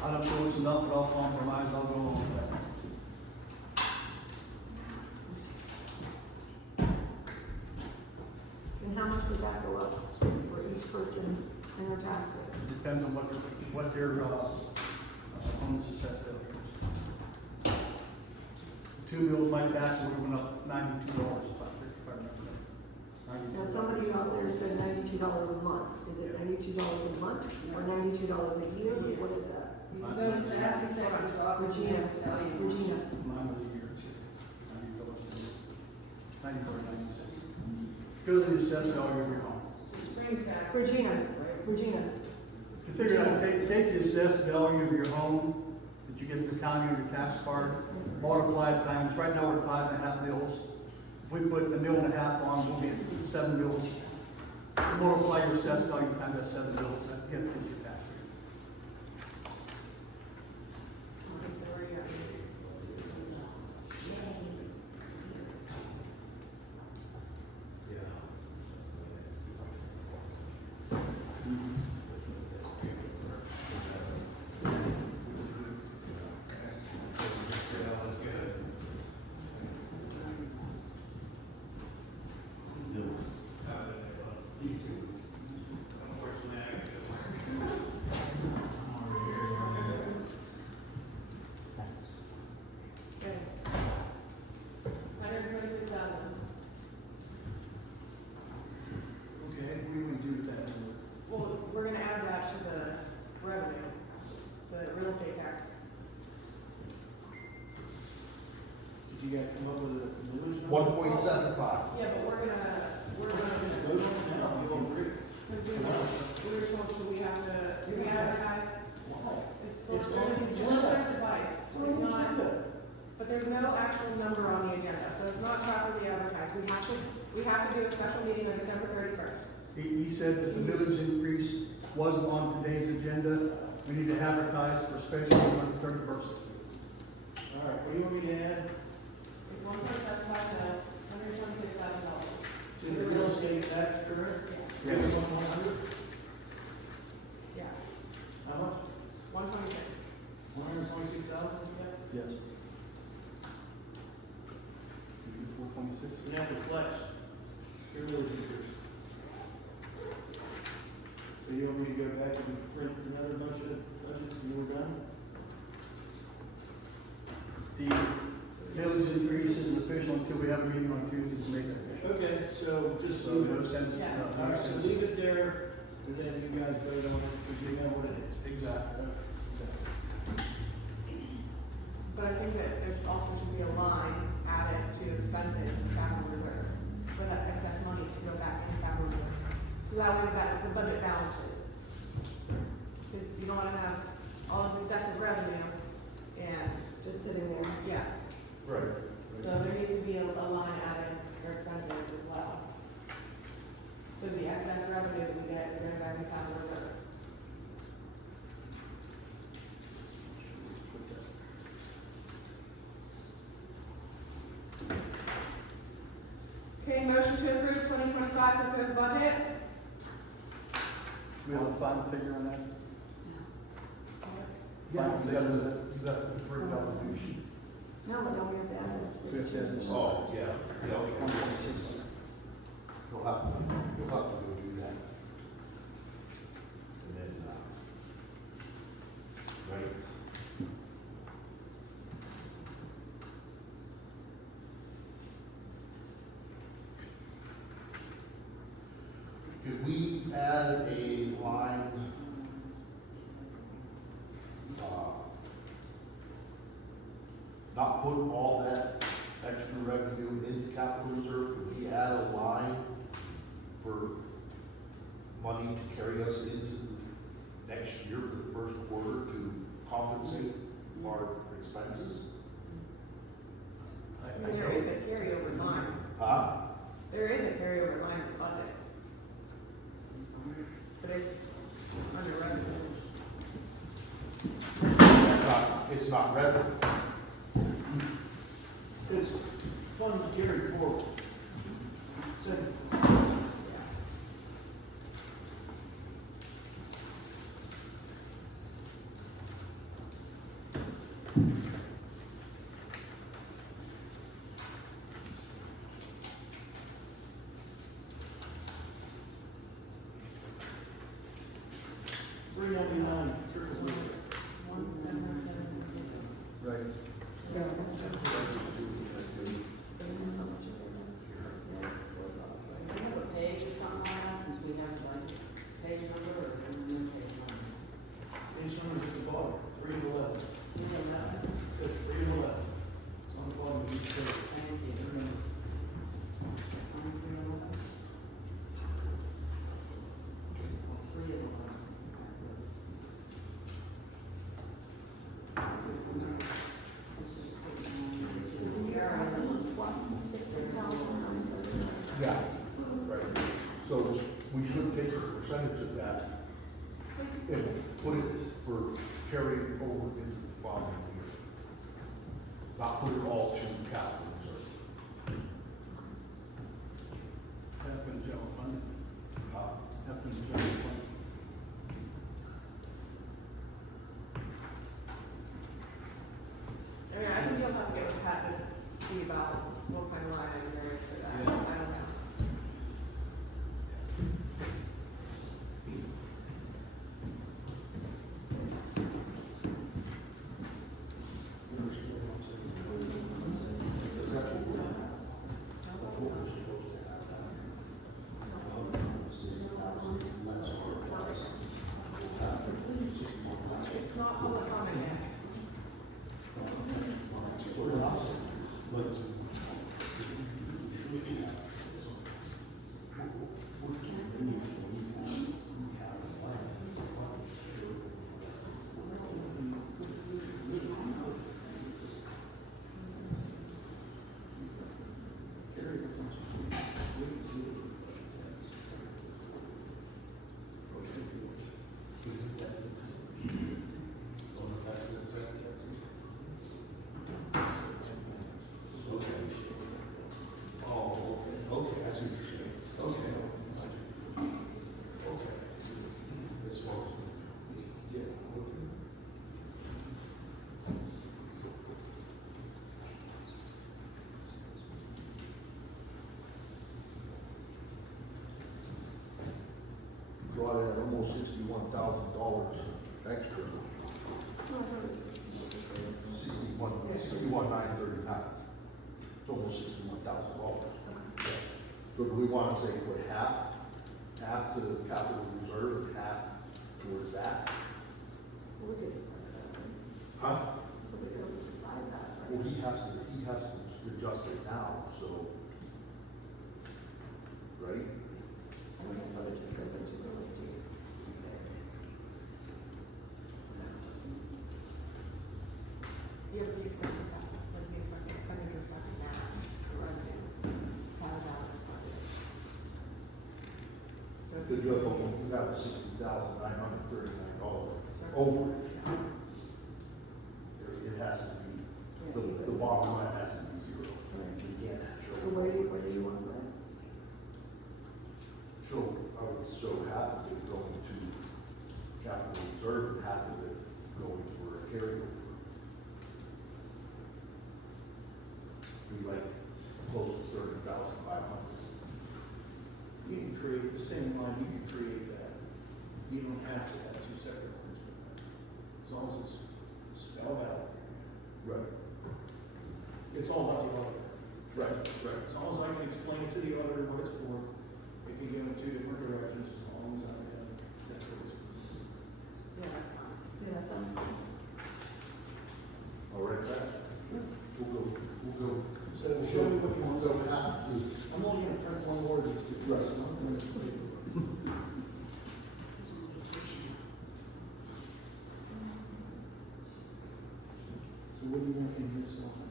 I don't feel it's enough, but I'll compromise, I'll go along with that. And how much would that go up for each person and their taxes? It depends on what their, on the success bill is. 2 mills, my taxes would have went up $92 if I remember that. Now, somebody out there said $92 a month. Is it $92 a month or $92 a year? What is that? The tax assessor's office Regina, will tell you. Regina. Mine was a year, too. $90, $96. Goes to the assessed value of your home. It's a spring tax. Regina. To figure out, take the assessed value of your home that you get in the county on your tax card, multiply it times, right now we're at 5.5 mils. If we put $1.5 million on, we'll be at 7 mils. So multiply your assessed value times that 7 mils, that gets you your tax rate. Okay. 126,000. Okay, what do you want to do with that? Well, we're gonna add that to the revenue, the real estate tax. Did you guys come up with a millage number? 1.75. Yeah, but we're gonna Vote on it now, if you all agree. we were told, so we have to, we advertise. Wow. It's It's solicitor's advice. It's not, but there's no actual number on the agenda, so it's not properly advertised. We have to do a special meeting on December 31st. He said that the millage increase wasn't on today's agenda. We need to advertise for special on the 31st. All right, what do you want me to add? It's 1.75 mils, $126,000. To the real estate tax, correct? Yeah. Yes. 100? Yeah, How much? 126. 126,000? Yes. 426? You have to flex your millage increase. So you want me to go back and print another bunch of budgets and we're done? The millage increase isn't official until we have a meeting on Tuesday to make that official. Okay, so just So leave no it. sense. Yeah. no All right, so sense. leave it there, and then you guys vote on it, because you know what it is. Exactly. But I think that there's also should be a line added to expenses and capital reserve for that excess money to go back into capital reserve. So that way the budget balances. You don't wanna have all this excessive revenue and, Just sitting there. yeah. Right. So there needs to be a line added for expenses as well. So the excess revenue that we get is going back in capital reserve. Okay, motion to approve 2025 proposed budget. We have a final figure on that? Yeah, you got to break down the new sheet. No, but don't we have to add this? We have to add this. Oh, yeah, yeah, okay. You'll have to go do that. And then, right? Could we add a line, not put all that extra revenue into capital reserve, could we add a line for money to carry us into the next year for the first quarter to compensate our expenses? There is a carryover line. There is a carryover line in the budget. But it's under revenue. It's not revenue. It's funds carried forward. So, $399, triple digit. 177. Right. Yeah, that's true. We have a page or something like that, since we have like page number or no page number. Page number's at the bottom, 3 to 11. Yeah, It says 3 to 11. It's on the bottom of each page. thank you. Remember. Three of them. Plus 60,939. Yeah, right. So we should take a percentage of that and put it for carrying over into the following year. Not put it all to capital reserve. Happens general fund. Uh, Happens general fund. I mean, I think you'll have to get with Pat to see about what kind of line item there is for that. I don't know. Is that what we're at? That's what we're supposed to have. It's not public comment yet. So we're not, like, $1,000 extra. $61,939. It's almost $61,000. So do we want to say put half to the capital reserve and half towards that? We could decide that. Huh? So we could always decide that, right? Well, he has to adjust it now, so. Right? I don't know whether it just goes into real estate. You have the expenditures happen, what the expenditures happen now, the revenue, $5 budget. So if Because you have $60,939 overage. It has to be, the bottom line has to be zero. You can't show. So where do you want to put it? I would show half of it going to capital reserve and half of it going for a carryover. Be like close to 30,500. You can create the same line, you can create that. You don't have to have two separate lines for that. As long as it's spelled out. Right. It's all about the auditor. Right. As long as I can explain it to the auditor what it's for, it can go in two different directions as long as I know that's what it's for. Yeah, that's fine. Yeah, that sounds good. All right, that. We'll go. So show me what you want. We'll go half to. I'm only gonna print one word just to. Right. I'm not gonna explain it. So what do you want in this line?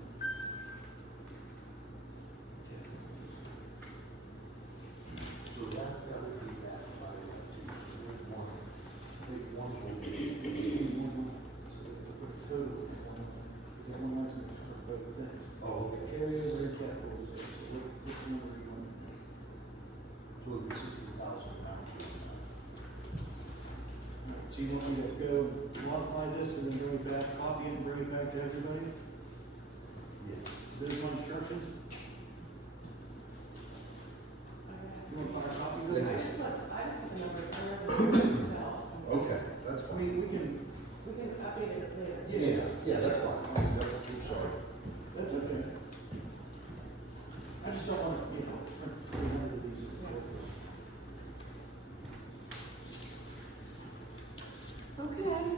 So that would be that divided by two. One will be. So the total is one, is that one line's gonna cover both things? Oh, okay. Carryover and capitalization, so which number do you want? So it'd be 60,000 now. So you want me to go modify this and then bring it back, copy it and bring it back to everybody? Yeah. There's my instructions? You want to fire copies of I this? just put the numbers, I never put it myself. Okay, that's I fine. mean, we can, update it later. Yeah, that's fine. I'm sorry. that's okay. I just don't want to, print 300 of these. Okay.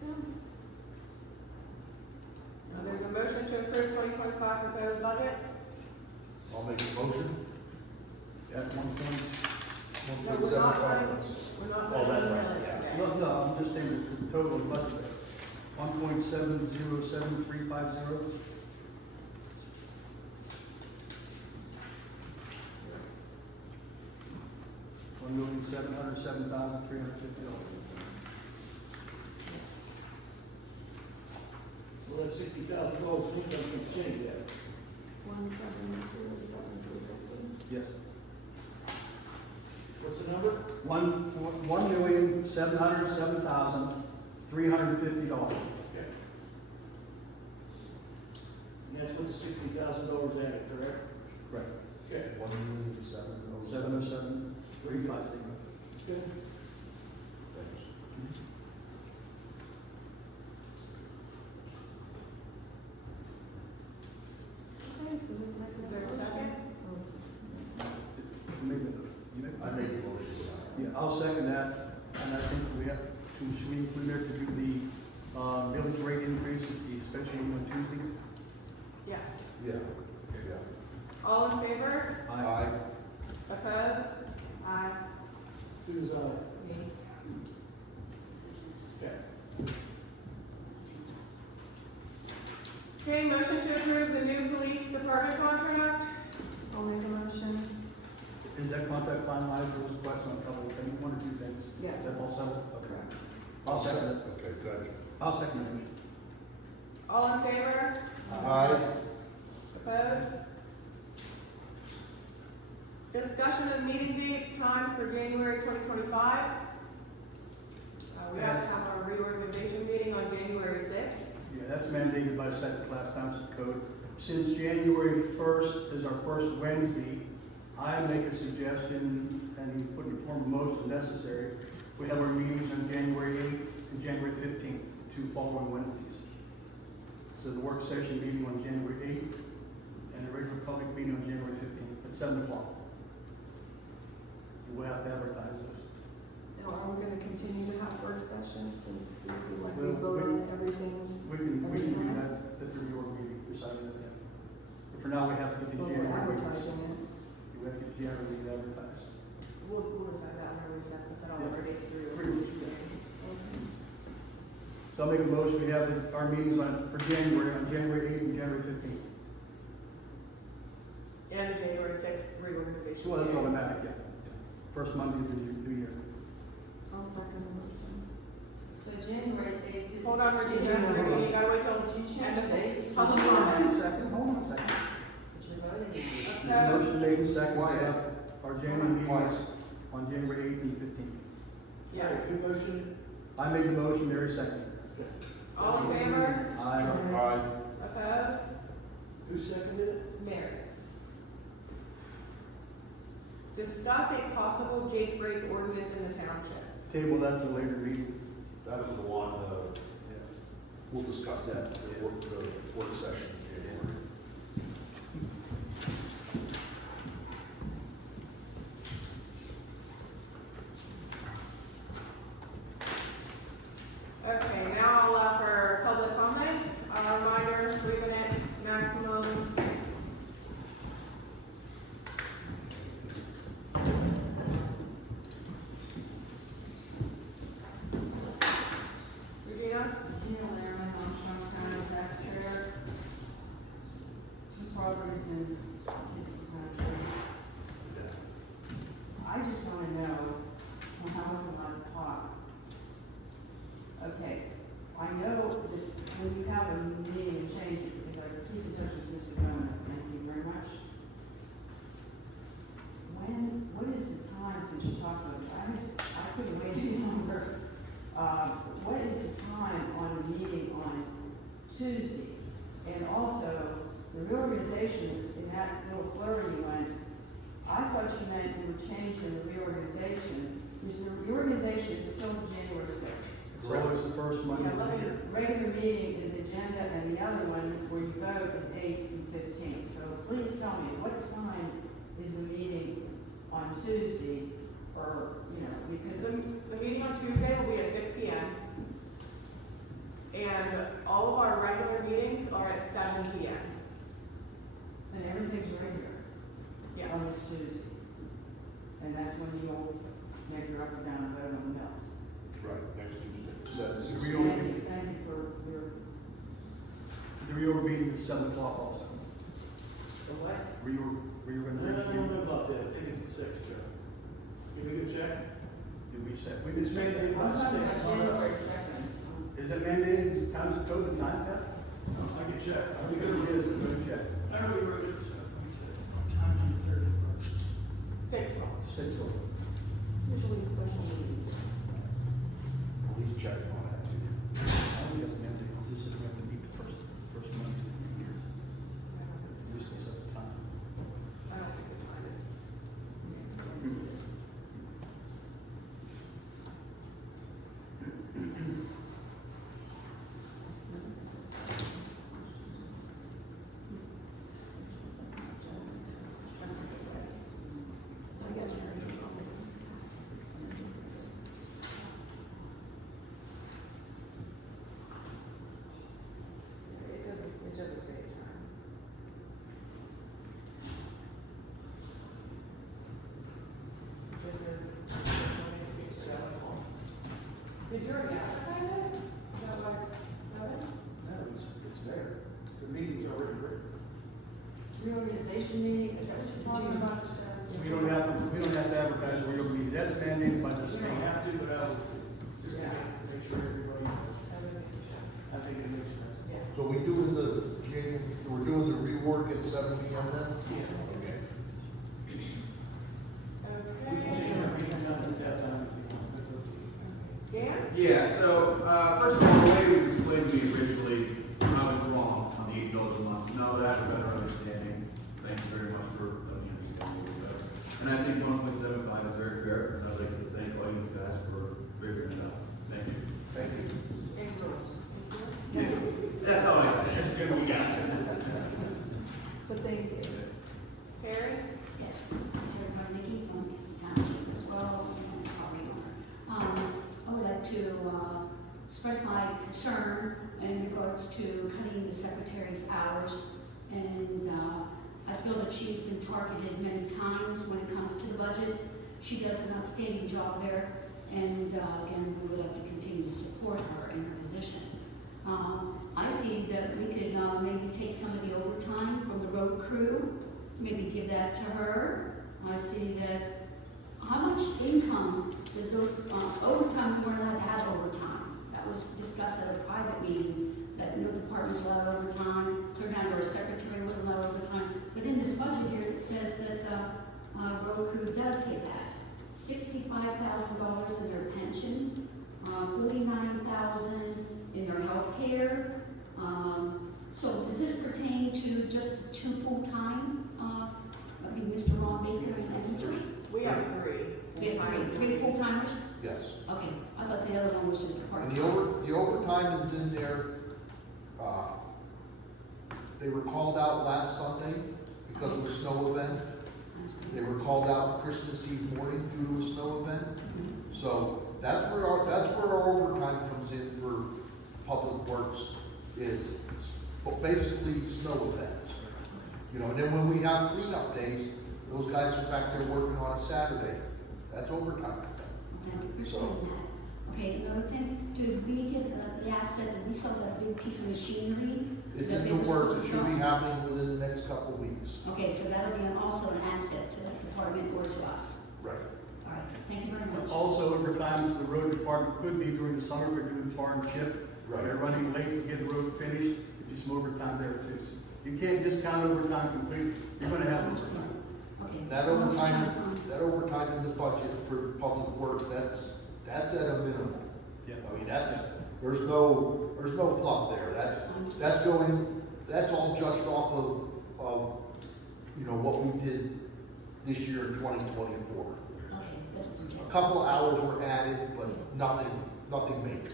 So, Now, there's a motion to approve 2025 proposed budget. I'll make a motion. At 1 point. No, we're not voting, we're not Oh, that's voting right, really yeah. yet. No, I'm just saying the total budget, 1.707350. $1,707,350. Well, that $60,000 doesn't change that. 1,707,350. Yes. What's the number? $1,707,350. Okay. And that's with the $60,000 added, correct? Correct. Okay. 707,350. Good. Thanks. Okay, so this might be. Is there a second? I make a motion. Yeah, I'll second that, and I think we have to, should we include there to do the, millage rate increase, especially on Tuesday? Yeah. Yeah. Yeah. All in favor? Aye. Opposed? Aye. Who's, Me. okay. Okay, motion to approve the new police department contract. I'll make a motion. Is that contract finalized, there was a question on a couple of things, one or two things? Yeah. That's all settled? Okay. I'll second it. Okay, good. I'll second it. All in favor? Aye. Opposed? Discussion of meeting dates, times for January 2025. We have to have our reorganization meeting on January 6th. Yeah, that's mandated by second class township code. Since January 1st is our first Wednesday, I make a suggestion, and you put in form of motion necessary. We have our meetings on January 8th and January 15th, the 2 following Wednesdays. So the work session meeting on January 8th and the regular public meeting on January 15th at 7 o'clock. We'll have to advertise those. Now, are we gonna continue to have work sessions since we see like we Well, vote on everything? We can do that at the reorg meeting, deciding that then. But for now, we have to get the But we're January meetings. advertising it. We have to get the January meeting advertised. We'll decide that whenever we set all Yeah. our dates through. Pretty much, yeah. Okay. So I'll make a motion, we have our meetings for January, on January 8th and January 15th. And the January 6th reorganization. Well, that's meeting. automatic, yeah. First Monday of the new year. I'll second the motion. So January 8th. Hold on, Regina, you gotta wait till end of dates? public comments. Hold on a second. But you're voting. Motion made and second to have our January meetings on January 8th and 15th. Yes. Who motion? I made the motion, Mary seconded. All in favor? Aye. Opposed? Who seconded it? Mary. Discuss a possible Jake break ordinance in the township. Table that to a later meeting. That was the one, we'll discuss that at the work session in January. Okay, now I'll allow for public comment. A reminder, 3-minute maximum. Regina? Gina Lehrman, Armstrong County Tax Chair. Two properties in Kiski Township. I just wanna know, well, how was it allowed to talk? Okay, I know that when you have a meeting and change it, because I keep in touch with Mr. Bowman, thank you very much. What is the time since you talked about it? I couldn't wait any longer. What is the time on a meeting on Tuesday? And also, the reorganization, in that little flurry you went, I thought you meant you were changing the reorganization, because the reorganization is still January 6th. It's always the first Monday of the year. Regular meeting is agenda, and the other one where you vote is 8 and 15. So please tell me, what time is the meeting on Tuesday? Or, because The meeting on Tuesday will be at 6 p.m. And all of our regular meetings are at 7 p.m. and everything's regular Yeah. on this Tuesday. And that's when you'll make your up or down vote on the bills. Right, next Tuesday. The reorg Thank you for your, meeting is 7 o'clock also. the what? Reorganization I don't meeting. know about that, I think it's at 6, Joe. Can we go check? Did we set? It's mandated by I'm the talking state. about January 2nd. Is it mandated, is township code and time that? I can check. I think it is, but let me check. I know we wrote it, so. Time on the 31st. 6 o'clock. 6 o'clock. Usually special meetings. Please check on that too. I think that's mandated, this is when we meet the first Monday of the year. We still set the time. I don't think the time is. It doesn't say a time. It just says. 7 o'clock. Did you already advertise it? Is that why it's 7? No, it's there. The meeting's already written. Reorganization meeting, is that what you're talking about? We don't have to advertise a real meeting, that's mandated by the You state. don't have to, but I'll just make sure everybody, I think it makes sense. Yeah. So we doing we're doing the rework at 7 p.m. then? Yeah. Okay. We can change our meeting time at that time if you want. That's okay. Dan? Yeah, so, first of all, the way it was explained to me originally, I was wrong on the $8 a month. Now that I have a better understanding, thank you very much for letting me understand a little better. And I think 1.75 is very fair, and I'd like to thank all these guys for figuring it out. Thank you. Thank you. Yeah, that's all I say. That's good, we got it. But thank you. Terry? Yes, Terry Carnegie from Kiski Township as well, and property owner. I would like to express my concern in regards to cutting the secretary's hours. And I feel that she's been targeted many times when it comes to the budget. She does an outstanding job there, and again, we would like to continue to support her in her position. I see that we could maybe take some of the overtime from the road crew, maybe give that to her. I see that, how much income does those, overtime, we weren't allowed to have overtime. That was discussed at a private meeting, that no department's allowed overtime, clear down to our secretary wasn't allowed overtime. But in this budget here, it says that the road crew does get that. $65,000 in their pension, $49,000 in their health care. So does this pertain to just two full-time, Mr. Ron Baker and Andrew? We have three. We have three full-timers? Yes. Okay, I thought the other one was just a And part-time. the overtime is in there, they were called out last Sunday because of a snow event. They were called out Christmas Eve morning due to a snow event. So that's where our overtime comes in for public works, is basically snow events. You know, and then when we have cleanup days, those guys are back there working on a Saturday. That's overtime. Okay, understand that. Okay, another thing, did we get the asset, did we sell that big piece of machinery? It's that in they the were works, supposed it to should be sell? happening within the next couple of weeks. Okay, so that'll be also an asset to that department or to us. Right. All right, thank you very much. Also, overtime for the road department could be during the summer, we're doing tar and chip. Right. They're running late to get the road finished, there's some overtime there too. So you can't discount overtime completely, you're gonna have overtime. Okay. That overtime in the budget for public works, that's at a minimum. Yeah. I mean, there's no fluff there, that's all judged off of, you know, what we did this year in 2024. Okay, that's a A project. couple of hours were added, but nothing major.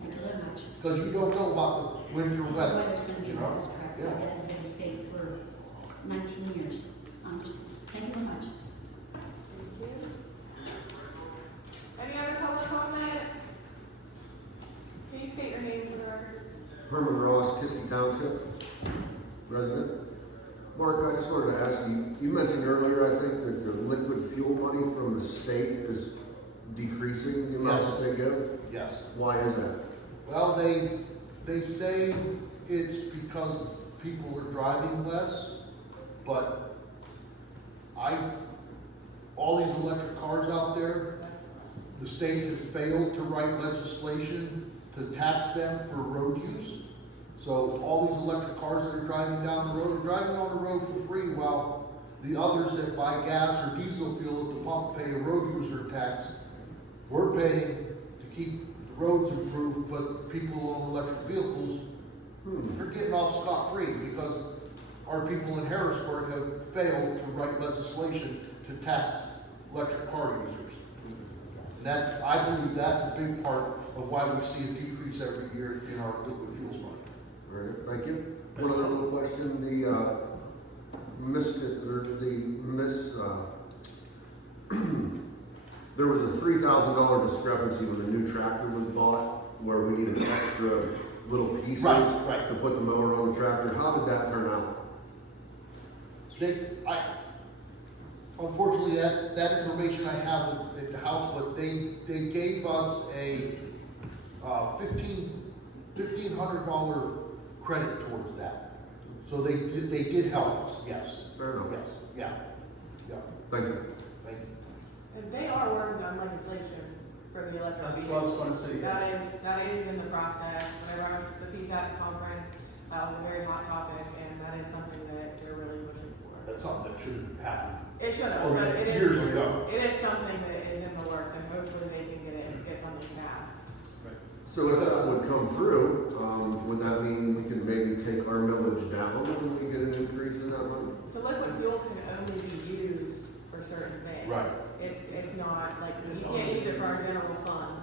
Thank you very much. Because you don't know about the winter The weather. weather's gonna be you with know? us, correct? Yeah. I've been in the state for 19 years. Thank you very much. Thank you. Any other public comment? Can you state your name for the record? Herman Ross, Kiski Township, resident. Mark, I just wanted to ask you, you mentioned earlier, I think, that the liquid fuel money from the state is decreasing the amount that they give. Yes. Why is that? Well, they say it's because people are driving less, but all these electric cars out there, the state has failed to write legislation to tax them for road use. So all these electric cars that are driving down the road are driving on the road for free, while the others that buy gas or diesel fuel at the pump pay a road user tax. We're paying to keep the roads improved, but people on electric vehicles, they're getting off scot-free because our people in Harrisburg have failed to write legislation to tax electric car users. And that, I believe that's a big part of why we see a decrease every year in our liquid fuels money. All right, thank you. One other little question, there was a $3,000 discrepancy when the new tractor was bought, where we needed extra little pieces Right. to put the mower on the tractor. How did that turn out? Unfortunately, that information I have at the house, but they gave us a $1,500 credit towards that. So they did help us, yes. Fair enough. Yes, yeah. Thank you. Thank you. And they are working on legislation for the electric That's vehicles. what I was gonna say. That is in the process. When I went to the PSATS conference, that was a very hot topic, and that is something that they're really pushing for. That's something that shouldn't happen. It should have, Or but it is. years ago. It is something that is in the works, and hopefully they can get something passed. So if that would come through, would that mean we can maybe take our millage down when we get an increase in that money? So liquid fuels can only be used for certain things. account, like, you can't use it for our general fund.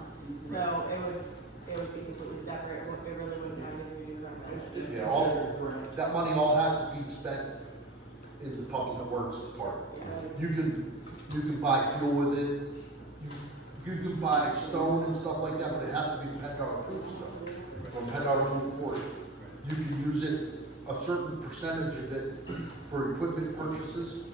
So it would be completely separate, it really wouldn't have anything to do with our budget. It's Yeah, all- considered grant. That money all has to be spent in the public works department. You can buy fuel with it, you can buy stone and stuff like that, but it has to be PennDOT approved stuff, or PennDOT approved for it. You can use it, a certain percentage of it for equipment purchases.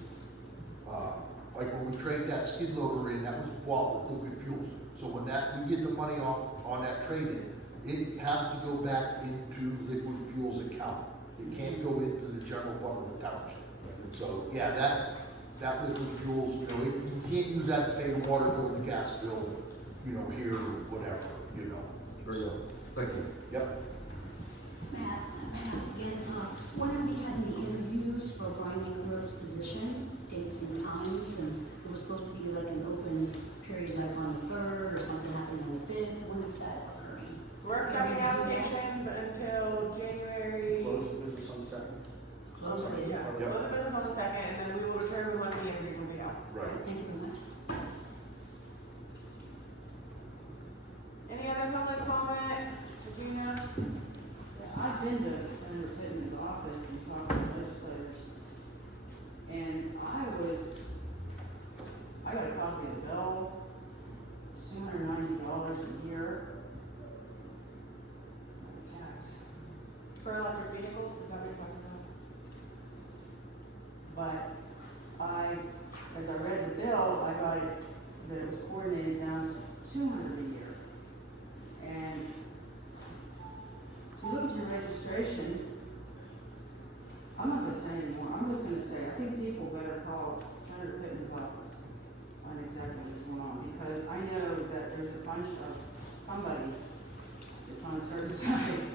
Like when we trade that skid loader in, that was bought with liquid fuels. So when we get the money on that trade-in, it has to go back into liquid fuels account. It can't go into the general fund of the township. So, yeah, that liquid fuels, you know, you can't use that to pay the water bill, the gas bill, you know, here or whatever, you know. Very good. Thank you. Yep. Matt, I ask again, when are we having the interviews for Brian Grove's position, dates and times, and it was supposed to be like an open period like on the 3rd or something happening on the 5th, when is that occurring? We're accepting applications until January. Close the business on the second. Close it. Yeah, Yep. close the business on the 2nd, and then we will determine when the interviews will be out. Right. Thank you very much. Any other public comment? Regina? I've been to Senator Pittman's office and talked to legislators, and I got a copy of the bill, it's $290 a year. Tax. For electric vehicles, is that what you're talking about? But as I read the bill, I got it, that it was coordinated down to $200 a year. And if you look at your registration, I'm not gonna say anymore, I'm just gonna say, I think people better call Senator Pittman's office on exactly what's going on, because I know that there's a bunch of somebody that's on a certain side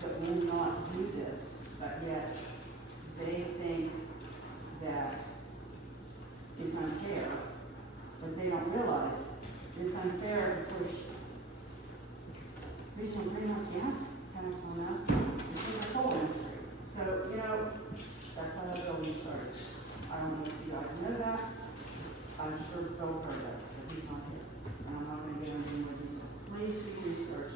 that will not do this, but yet they think that it's unfair, but they don't realize it's unfair to push regional greenhouse gas tax on us because of the coal industry. So, you know, that's how the bill started. I don't know if you guys know that. I'm sure Bill heard that, but he's not here. And I'm not gonna get into any more details. Please do research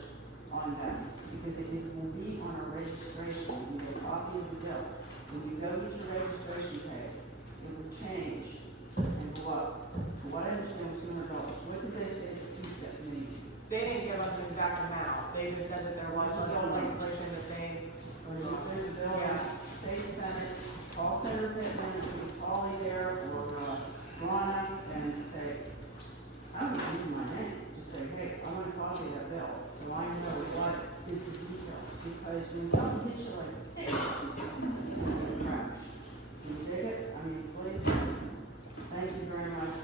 on that, because it will be on our registration, you get a copy of the bill. When you go get your registration page, it will change and go up. To what I understand was $200. What did they say that you said to me? They didn't give us an exact amount, they just said that there was a bill legislation that they. There's a bill, Yeah. state senate, call Senator Pittman, if he's Polly there, or Ronna, and say, I don't know, use my name, just say, hey, I want a copy of that bill, so I know what is the details, because when something hits you like, you dig it? I mean, please, thank you very much.